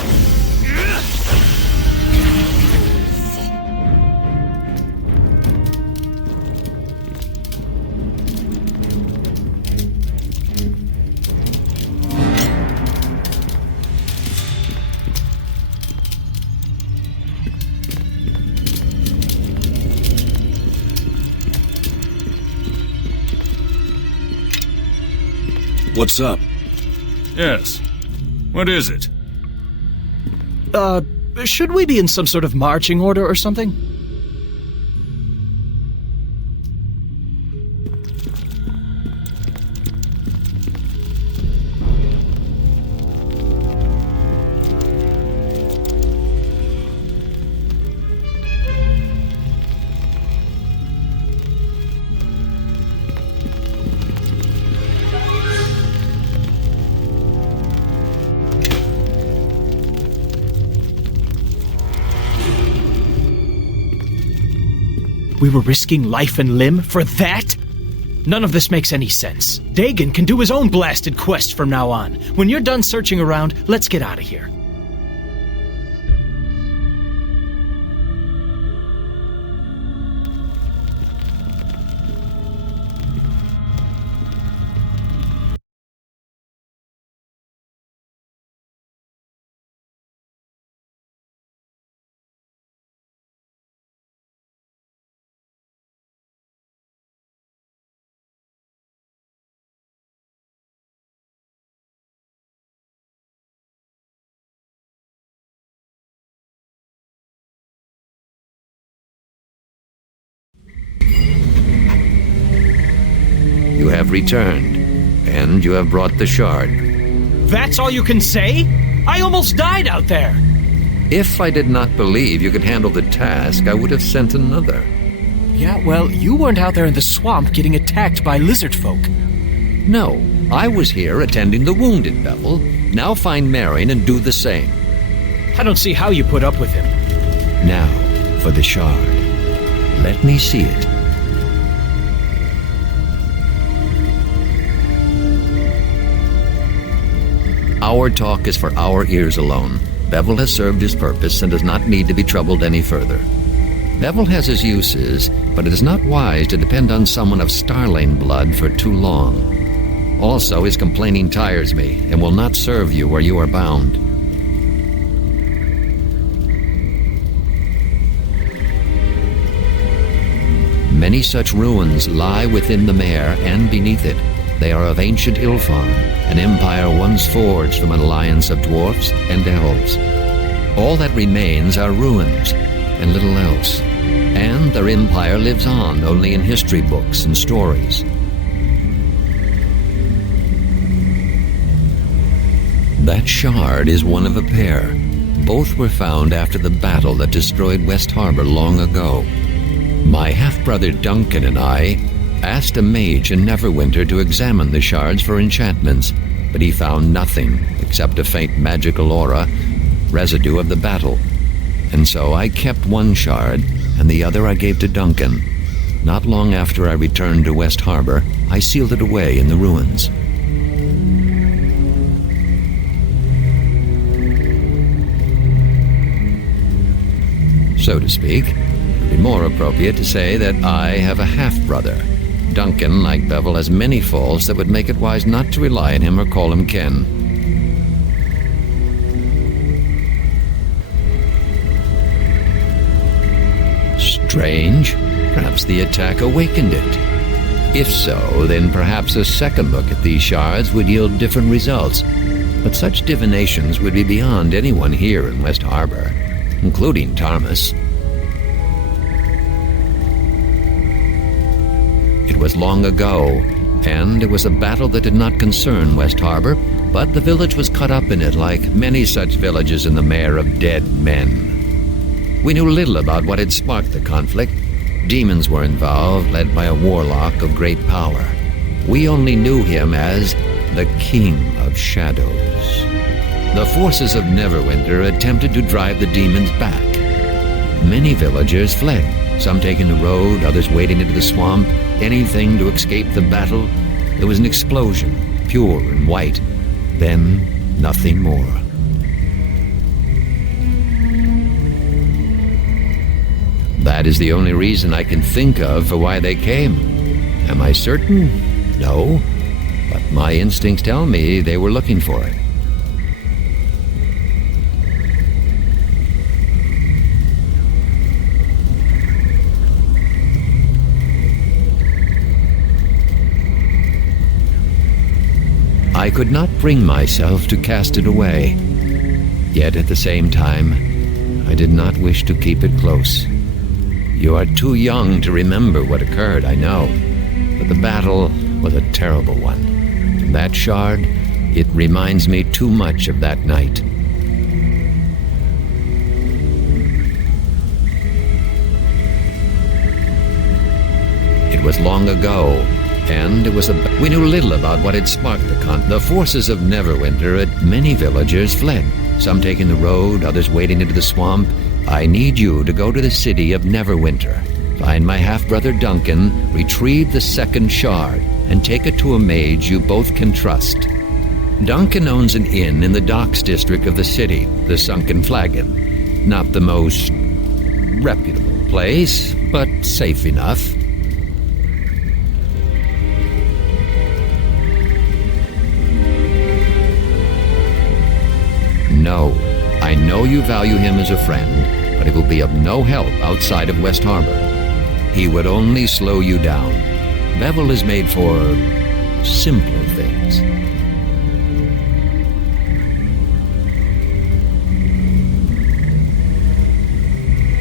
What's up? Yes. What is it? Should we be in some sort of marching order or something? We were risking life and limb for that? None of this makes any sense. Dagon can do his own blasted quest from now on. When you're done searching around, let's get out of here. You have returned, and you have brought the shard. That's all you can say? I almost died out there! If I did not believe you could handle the task, I would have sent another. Yeah, well, you weren't out there in the swamp getting attacked by lizard folk. No, I was here attending the wounded, Bevel. Now find Marion and do the same. I don't see how you put up with him. Now, for the shard. Let me see it. Our talk is for our ears alone. Bevel has served his purpose and does not need to be troubled any further. Bevel has his uses, but it is not wise to depend on someone of Starlane blood for too long. Also, his complaining tires me and will not serve you where you are bound. Many such ruins lie within the mare and beneath it. They are of ancient Ilfar, an empire once forged from an alliance of dwarfs and elves. All that remains are ruins, and little else. And their empire lives on only in history books and stories. That shard is one of a pair. Both were found after the battle that destroyed West Harbor long ago. My half-brother Duncan and I asked a mage in Neverwinter to examine the shards for enchantments, but he found nothing except a faint magical aura, residue of the battle. And so I kept one shard, and the other I gave to Duncan. Not long after I returned to West Harbor, I sealed it away in the ruins. So to speak, it would be more appropriate to say that I have a half-brother. Duncan, like Bevel, has many faults that would make it wise not to rely on him or call him kin. Strange. Perhaps the attack awakened it. If so, then perhaps a second look at these shards would yield different results. But such divinations would be beyond anyone here in West Harbor, including Tarmus. It was long ago, and it was a battle that did not concern West Harbor, but the village was caught up in it like many such villages in the mare of dead men. We knew little about what had sparked the conflict. Demons were involved, led by a warlock of great power. We only knew him as the King of Shadows. The forces of Neverwinter attempted to drive the demons back. Many villagers fled, some taking the road, others wading into the swamp, anything to escape the battle. There was an explosion, pure and white, then nothing more. That is the only reason I can think of for why they came. Am I certain? No, but my instincts tell me they were looking for it. I could not bring myself to cast it away. Yet at the same time, I did not wish to keep it close. You are too young to remember what occurred, I know, but the battle was a terrible one. And that shard, it reminds me too much of that night. It was long ago, and it was we knew little about what had sparked the forces of Neverwinter. Many villagers fled, some taking the road, others wading into the swamp. I need you to go to the city of Neverwinter. Find my half-brother Duncan, retrieve the second shard, and take it to a mage you both can trust. Duncan owns an inn in the docks district of the city, the Sunken Flagon. Not the most reputable place, but safe enough. No, I know you value him as a friend, but he will be of no help outside of West Harbor. He would only slow you down. Bevel is made for simpler things.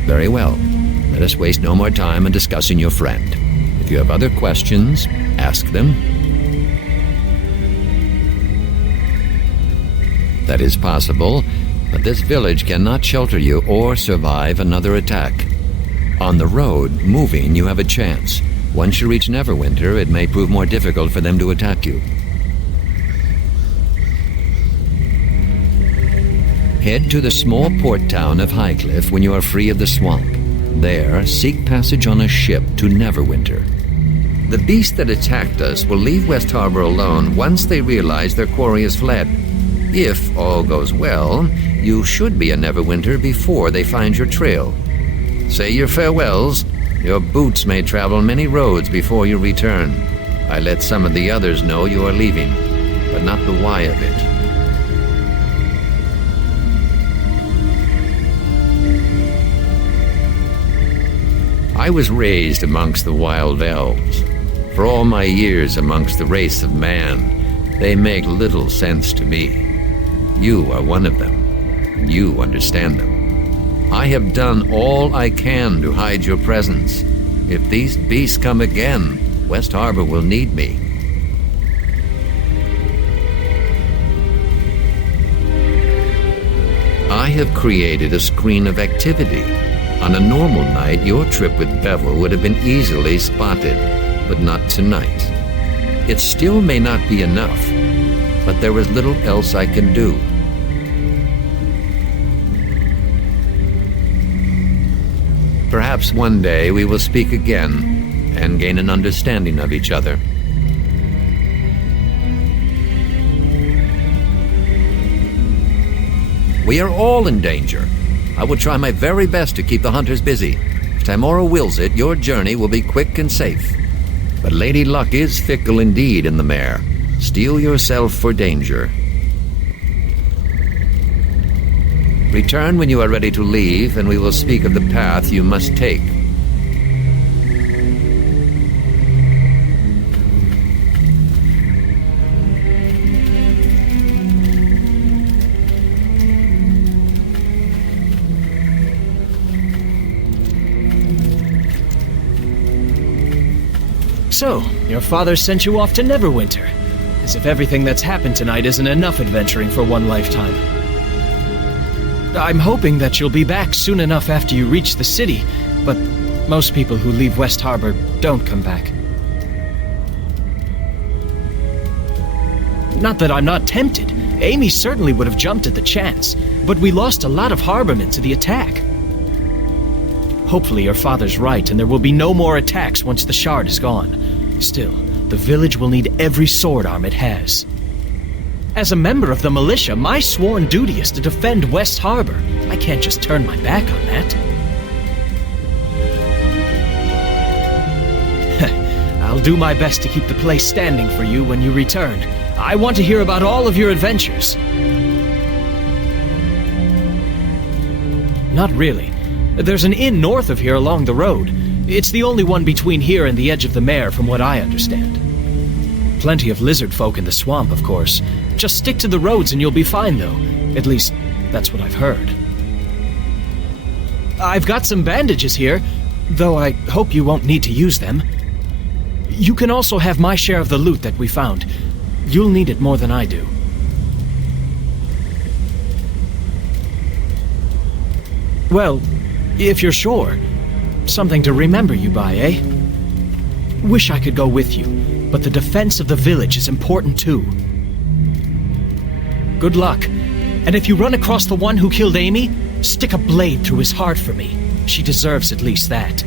Very well. Let us waste no more time in discussing your friend. If you have other questions, ask them. That is possible, but this village cannot shelter you or survive another attack. On the road, moving, you have a chance. Once you reach Neverwinter, it may prove more difficult for them to attack you. Head to the small port town of Highcliff when you are free of the swamp. There, seek passage on a ship to Neverwinter. The beast that attacked us will leave West Harbor alone once they realize their quarry has fled. If all goes well, you should be in Neverwinter before they find your trail. Say your farewells. Your boots may travel many roads before you return. I let some of the others know you are leaving, but not the why of it. I was raised amongst the wild elves. For all my years amongst the race of man, they make little sense to me. You are one of them. You understand them. I have done all I can to hide your presence. If these beasts come again, West Harbor will need me. I have created a screen of activity. On a normal night, your trip with Bevel would have been easily spotted, but not tonight. It still may not be enough, but there is little else I can do. Perhaps one day we will speak again and gain an understanding of each other. We are all in danger. I will try my very best to keep the hunters busy. If Timora wills it, your journey will be quick and safe. But Lady Luck is fickle indeed in the mare. Steel yourself for danger. Return when you are ready to leave, and we will speak of the path you must take. So, your father sent you off to Neverwinter. As if everything that's happened tonight isn't enough adventuring for one lifetime. I'm hoping that you'll be back soon enough after you reach the city, but most people who leave West Harbor don't come back. Not that I'm not tempted. Amy certainly would have jumped at the chance, but we lost a lot of harbormen to the attack. Hopefully your father's right, and there will be no more attacks once the shard is gone. Still, the village will need every sword arm it has. As a member of the militia, my sworn duty is to defend West Harbor. I can't just turn my back on that. I'll do my best to keep the place standing for you when you return. I want to hear about all of your adventures. Not really. There's an inn north of here along the road. It's the only one between here and the edge of the mare, from what I understand. Plenty of lizard folk in the swamp, of course. Just stick to the roads and you'll be fine, though. At least, that's what I've heard. I've got some bandages here, though I hope you won't need to use them. You can also have my share of the loot that we found. You'll need it more than I do. Well, if you're sure. Something to remember you by, eh? Wish I could go with you, but the defense of the village is important too. Good luck. And if you run across the one who killed Amy, stick a blade through his heart for me. She deserves at least that.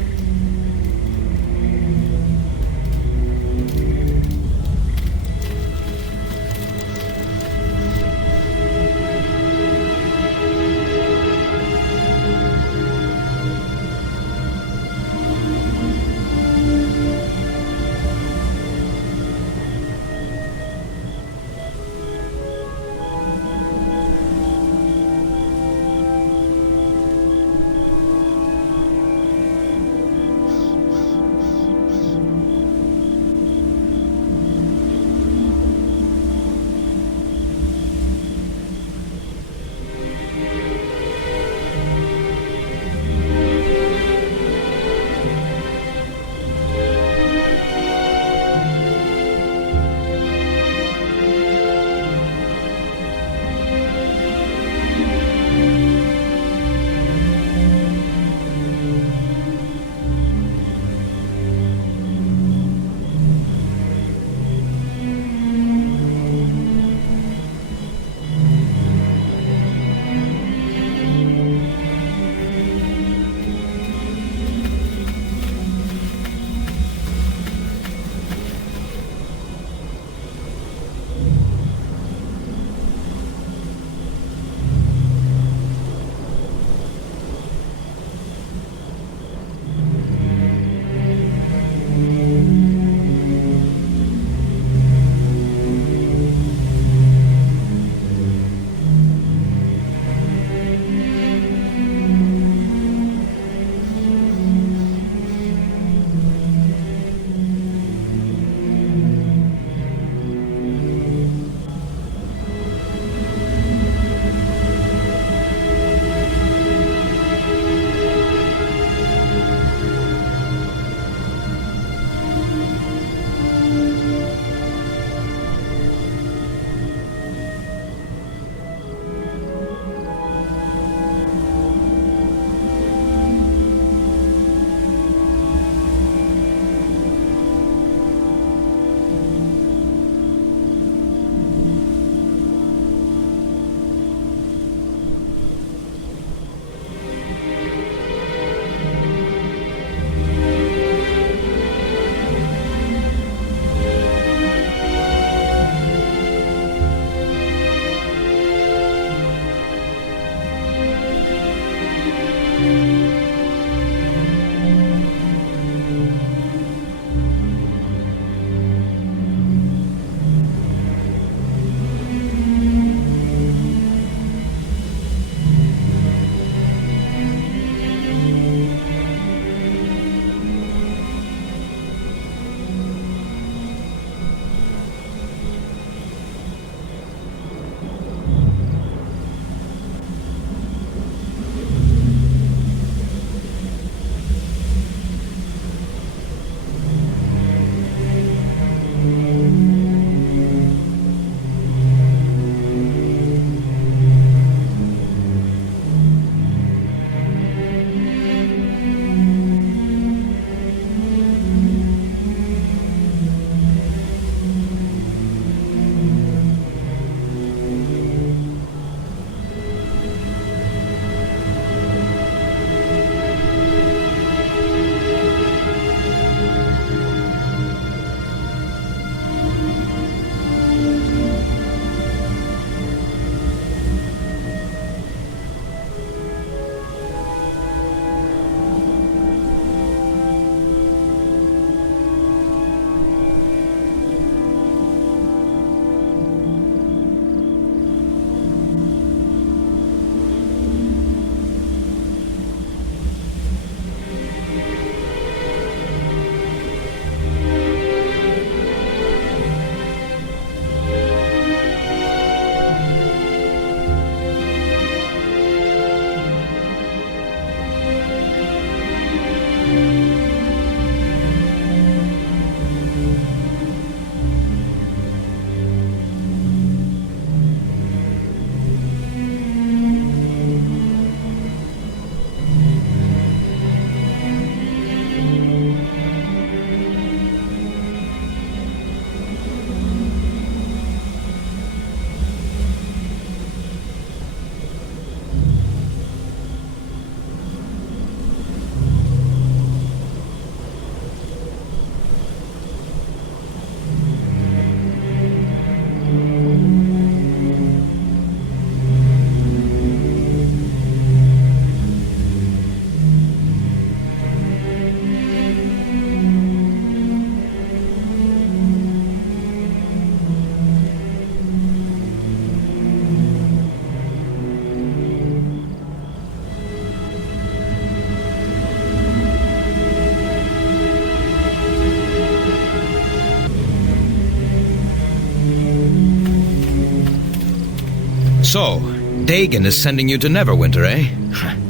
So, Dagon is sending you to Neverwinter, eh?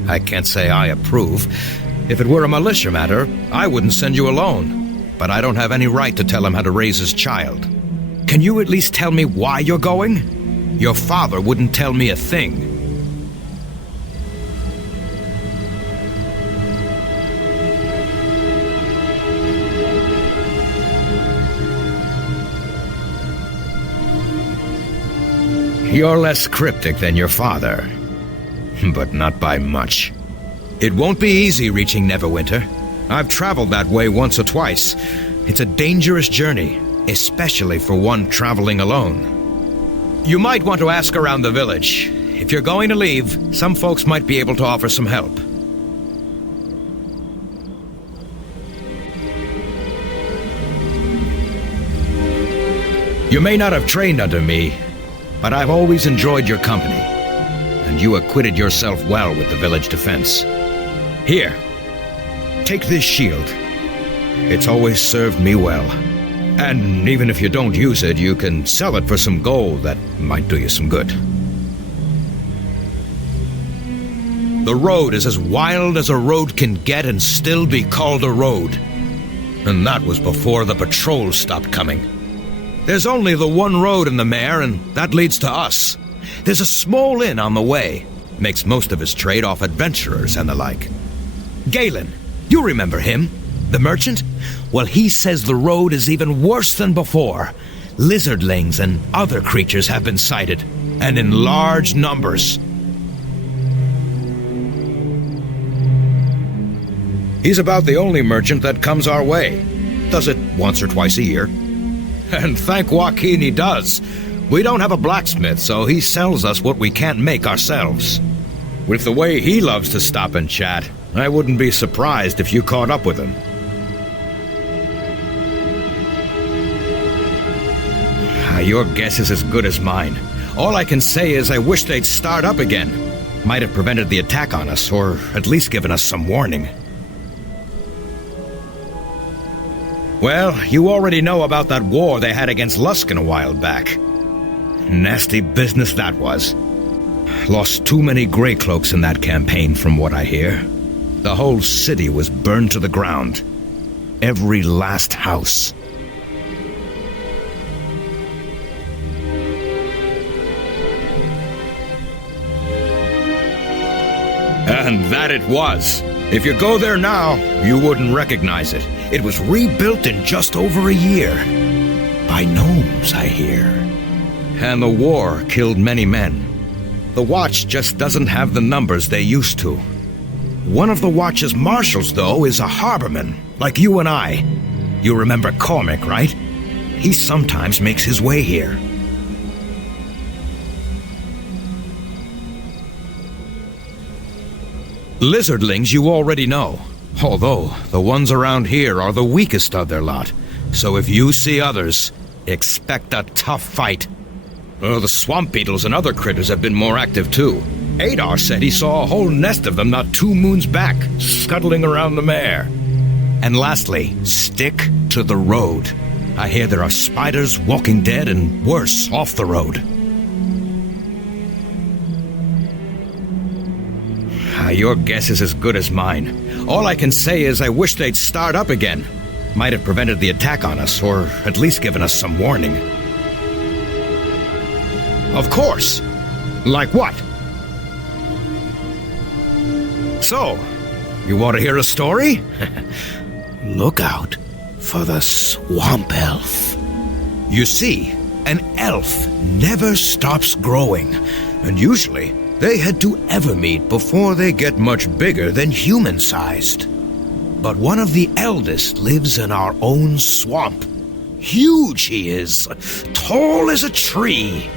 I can't say I approve. If it were a militia matter, I wouldn't send you alone. But I don't have any right to tell him how to raise his child. Can you at least tell me why you're going? Your father wouldn't tell me a thing. You're less cryptic than your father, but not by much. It won't be easy reaching Neverwinter. I've traveled that way once or twice. It's a dangerous journey, especially for one traveling alone. You might want to ask around the village. If you're going to leave, some folks might be able to offer some help. You may not have trained under me, but I've always enjoyed your company, and you acquitted yourself well with the village defense. Here, take this shield. It's always served me well. And even if you don't use it, you can sell it for some gold that might do you some good. The road is as wild as a road can get and still be called a road. And that was before the patrols stopped coming. There's only the one road in the mare, and that leads to us. There's a small inn on the way. Makes most of his trade off adventurers and the like. Galen, you remember him? The merchant? Well, he says the road is even worse than before. Lizardlings and other creatures have been sighted, and in large numbers. He's about the only merchant that comes our way. Does it once or twice a year. And thank Joaquin he does. We don't have a blacksmith, so he sells us what we can't make ourselves. With the way he loves to stop and chat, I wouldn't be surprised if you caught up with him. Your guess is as good as mine. All I can say is I wish they'd start up again. Might have prevented the attack on us, or at least given us some warning. Well, you already know about that war they had against Luskan a while back. Nasty business that was. Lost too many Grey Cloaks in that campaign, from what I hear. The whole city was burned to the ground. Every last house. And that it was. If you go there now, you wouldn't recognize it. It was rebuilt in just over a year. By gnomes, I hear. And the war killed many men. The Watch just doesn't have the numbers they used to. One of the Watch's marshals, though, is a harborman, like you and I. You remember Cormac, right? He sometimes makes his way here. Lizardlings you already know, although the ones around here are the weakest of their lot. So if you see others, expect a tough fight. The swamp beetles and other critters have been more active too. Adar said he saw a whole nest of them not 2 moons back, scuttling around the mare. And lastly, stick to the road. I hear there are spiders, walking dead, and worse off the road. Your guess is as good as mine. All I can say is I wish they'd start up again. Might have prevented the attack on us, or at least given us some warning. Of course. Like what? So, you want to hear a story? Look out for the swamp elf. You see, an elf never stops growing, and usually they head to Evermeet before they get much bigger than human-sized. But one of the eldest lives in our own swamp. Huge he is, tall as a tree.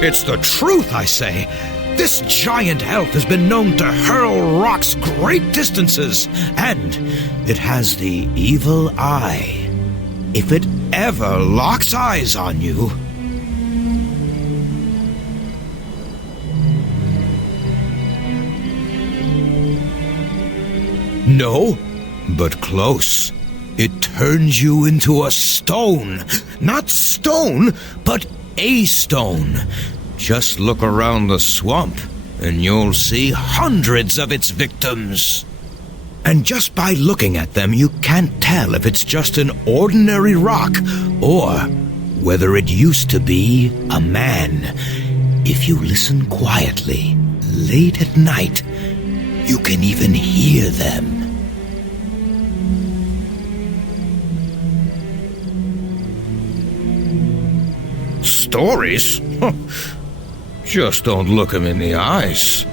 It's the truth, I say. This giant elf has been known to hurl rocks great distances, and it has the evil eye. If it ever locks eyes on you... No, but close. It turns you into a stone. Not stone, but a stone. Just look around the swamp, and you'll see hundreds of its victims. And just by looking at them, you can't tell if it's just an ordinary rock, or whether it used to be a man. If you listen quietly, late at night, you can even hear them. Stories? Just don't look 'em in the eyes.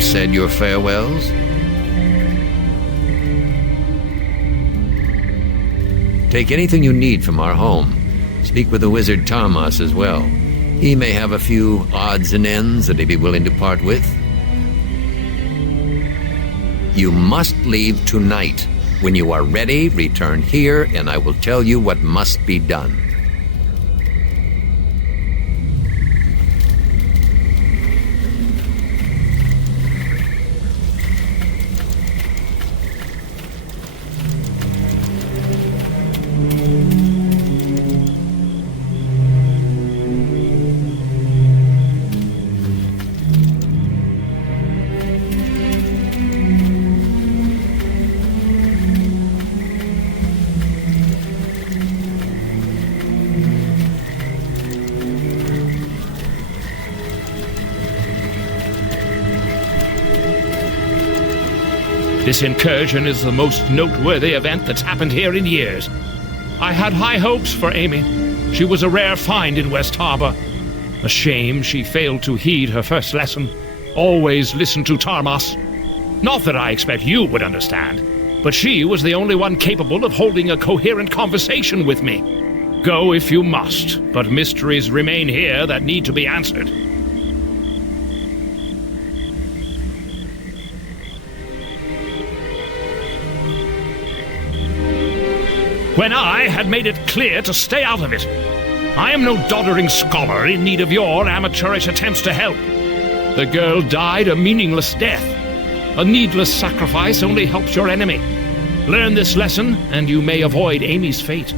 Said your farewells? Take anything you need from our home. Speak with the wizard Tarmas as well. He may have a few odds and ends that he'd be willing to part with. You must leave tonight. When you are ready, return here, and I will tell you what must be done. This incursion is the most noteworthy event that's happened here in years. I had high hopes for Amy. She was a rare find in West Harbor. A shame she failed to heed her first lesson. Always listen to Tarmas. Not that I expect you would understand, but she was the only one capable of holding a coherent conversation with me. Go if you must, but mysteries remain here that need to be answered. When I had made it clear to stay out of it. I am no doddering scholar in need of your amateurish attempts to help. The girl died a meaningless death. A needless sacrifice only helps your enemy. Learn this lesson, and you may avoid Amy's fate.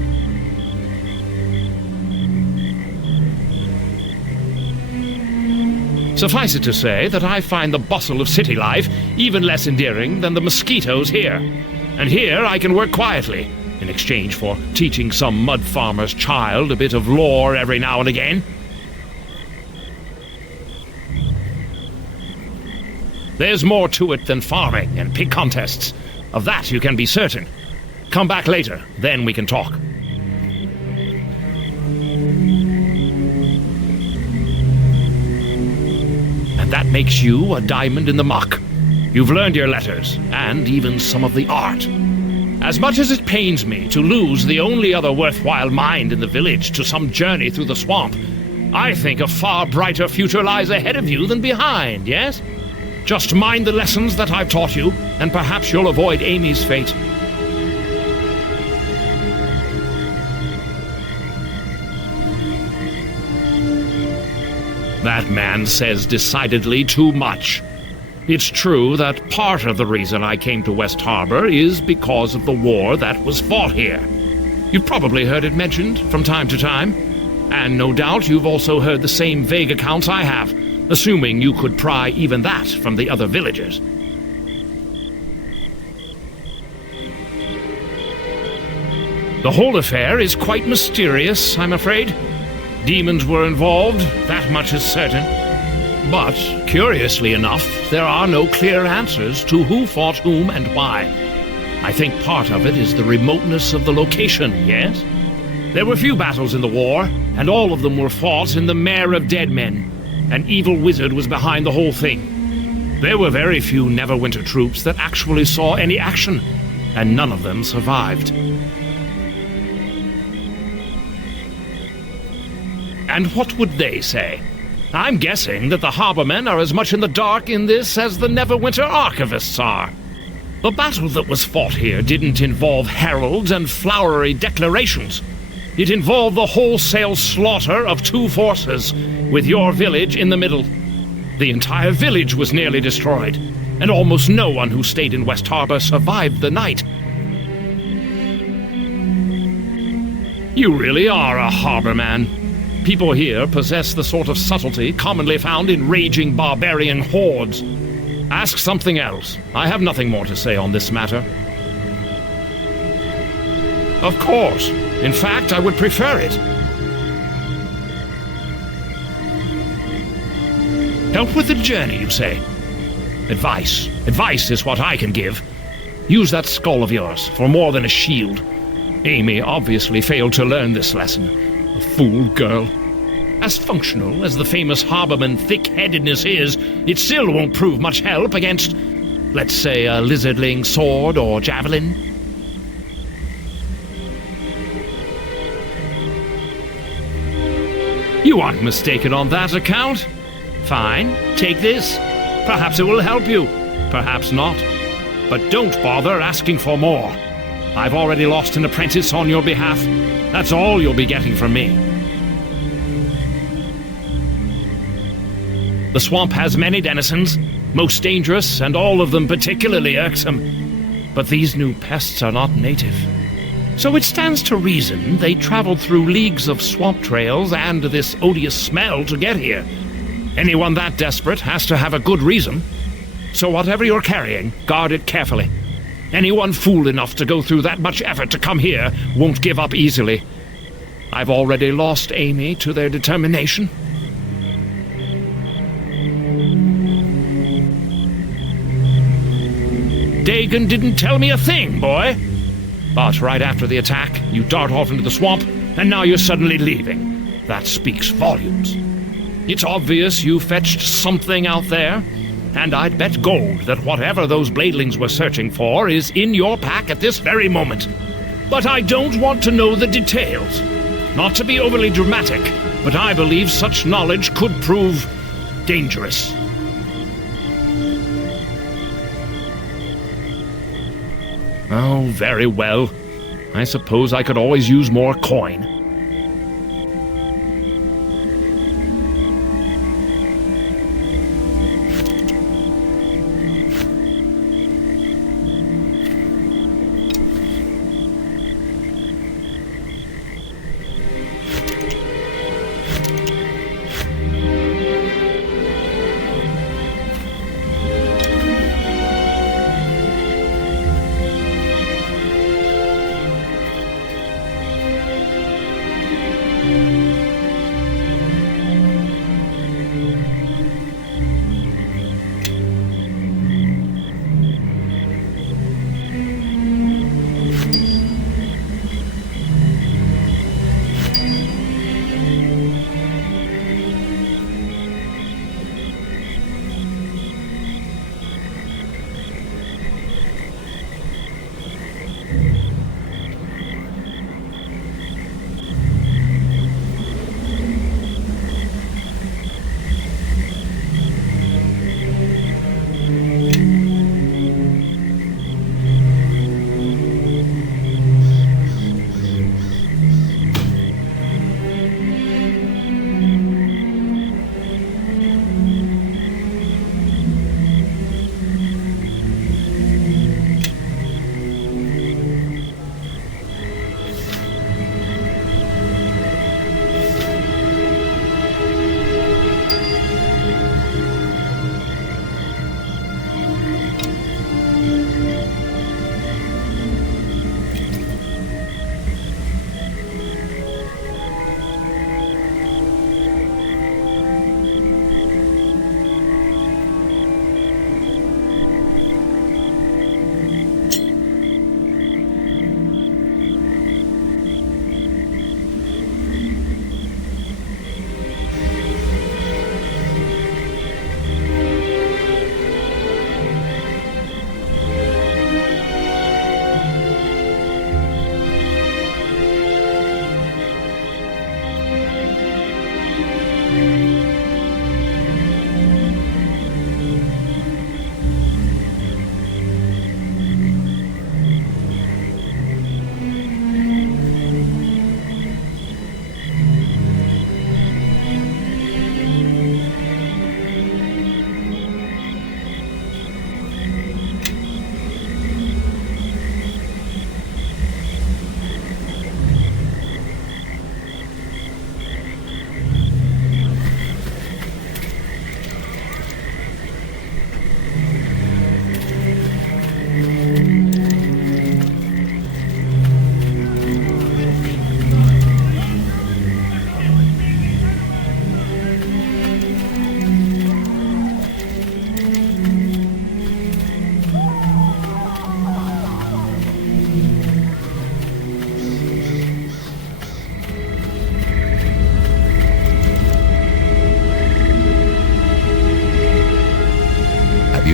Suffice it to say that I find the bustle of city life even less endearing than the mosquitoes here. And here I can work quietly, in exchange for teaching some mud farmer's child a bit of lore every now and again. There's more to it than farming and pig contests. Of that you can be certain. Come back later, then we can talk. And that makes you a diamond in the muck. You've learned your letters, and even some of the art. As much as it pains me to lose the only other worthwhile mind in the village to some journey through the swamp, I think a far brighter future lies ahead of you than behind, yes? Just mind the lessons that I've taught you, and perhaps you'll avoid Amy's fate. That man says decidedly too much. It's true that part of the reason I came to West Harbor is because of the war that was fought here. You've probably heard it mentioned from time to time, and no doubt you've also heard the same vague accounts I have, assuming you could pry even that from the other villagers. The whole affair is quite mysterious, I'm afraid. Demons were involved, that much is certain. But, curiously enough, there are no clear answers to who fought whom and why. I think part of it is the remoteness of the location, yes? There were few battles in the war, and all of them were fought in the Mare of Dead Men. An evil wizard was behind the whole thing. There were very few Neverwinter troops that actually saw any action, and none of them survived. And what would they say? I'm guessing that the harbormen are as much in the dark in this as the Neverwinter archivists are. The battle that was fought here didn't involve heralds and flowery declarations. It involved the wholesale slaughter of two forces, with your village in the middle. The entire village was nearly destroyed, and almost no one who stayed in West Harbor survived the night. You really are a harborman. People here possess the sort of subtlety commonly found in raging barbarian hordes. Ask something else. I have nothing more to say on this matter. Of course. In fact, I would prefer it. Help with the journey, you say? Advice. Advice is what I can give. Use that skull of yours for more than a shield. Amy obviously failed to learn this lesson. A fool girl. As functional as the famous harborman thick-headedness is, it still won't prove much help against, let's say, a lizardling sword or javelin. You aren't mistaken on that account. Fine, take this. Perhaps it will help you. Perhaps not. But don't bother asking for more. I've already lost an apprentice on your behalf. That's all you'll be getting from me. The swamp has many denizens, most dangerous, and all of them particularly irksome. But these new pests are not native. So it stands to reason they traveled through leagues of swamp trails and this odious smell to get here. Anyone that desperate has to have a good reason. So whatever you're carrying, guard it carefully. Anyone fool enough to go through that much effort to come here won't give up easily. I've already lost Amy to their determination. Dagon didn't tell me a thing, boy. But right after the attack, you dart off into the swamp, and now you're suddenly leaving. That speaks volumes. It's obvious you fetched something out there, and I'd bet gold that whatever those bladelings were searching for is in your pack at this very moment. But I don't want to know the details. Not to be overly dramatic, but I believe such knowledge could prove dangerous. Oh, very well. I suppose I could always use more coin.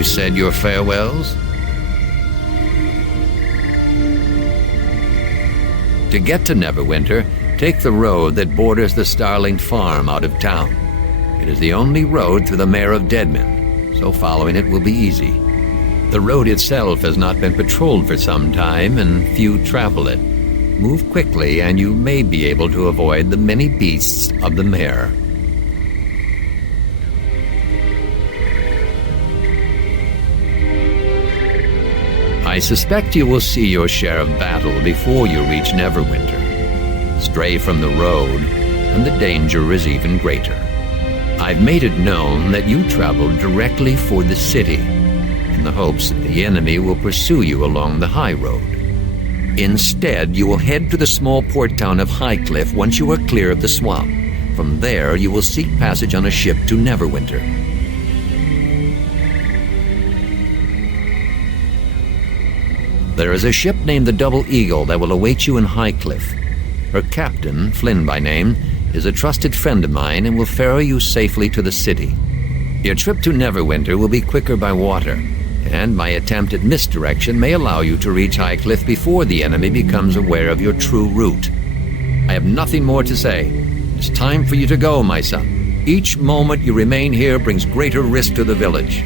You said your farewells? To get to Neverwinter, take the road that borders the Starling Farm out of town. It is the only road through the Mare of Deadmen, so following it will be easy. The road itself has not been patrolled for some time, and few travel it. Move quickly, and you may be able to avoid the many beasts of the Mare. I suspect you will see your share of battle before you reach Neverwinter. Stray from the road, and the danger is even greater. I've made it known that you traveled directly for the city, in the hopes that the enemy will pursue you along the high road. Instead, you will head to the small port town of Highcliff once you are clear of the swamp. From there, you will seek passage on a ship to Neverwinter. There is a ship named the Double Eagle that will await you in Highcliff. Her captain, Flynn by name, is a trusted friend of mine and will ferry you safely to the city. Your trip to Neverwinter will be quicker by water, and my attempt at misdirection may allow you to reach Highcliff before the enemy becomes aware of your true route. I have nothing more to say. It's time for you to go, my son. Each moment you remain here brings greater risk to the village.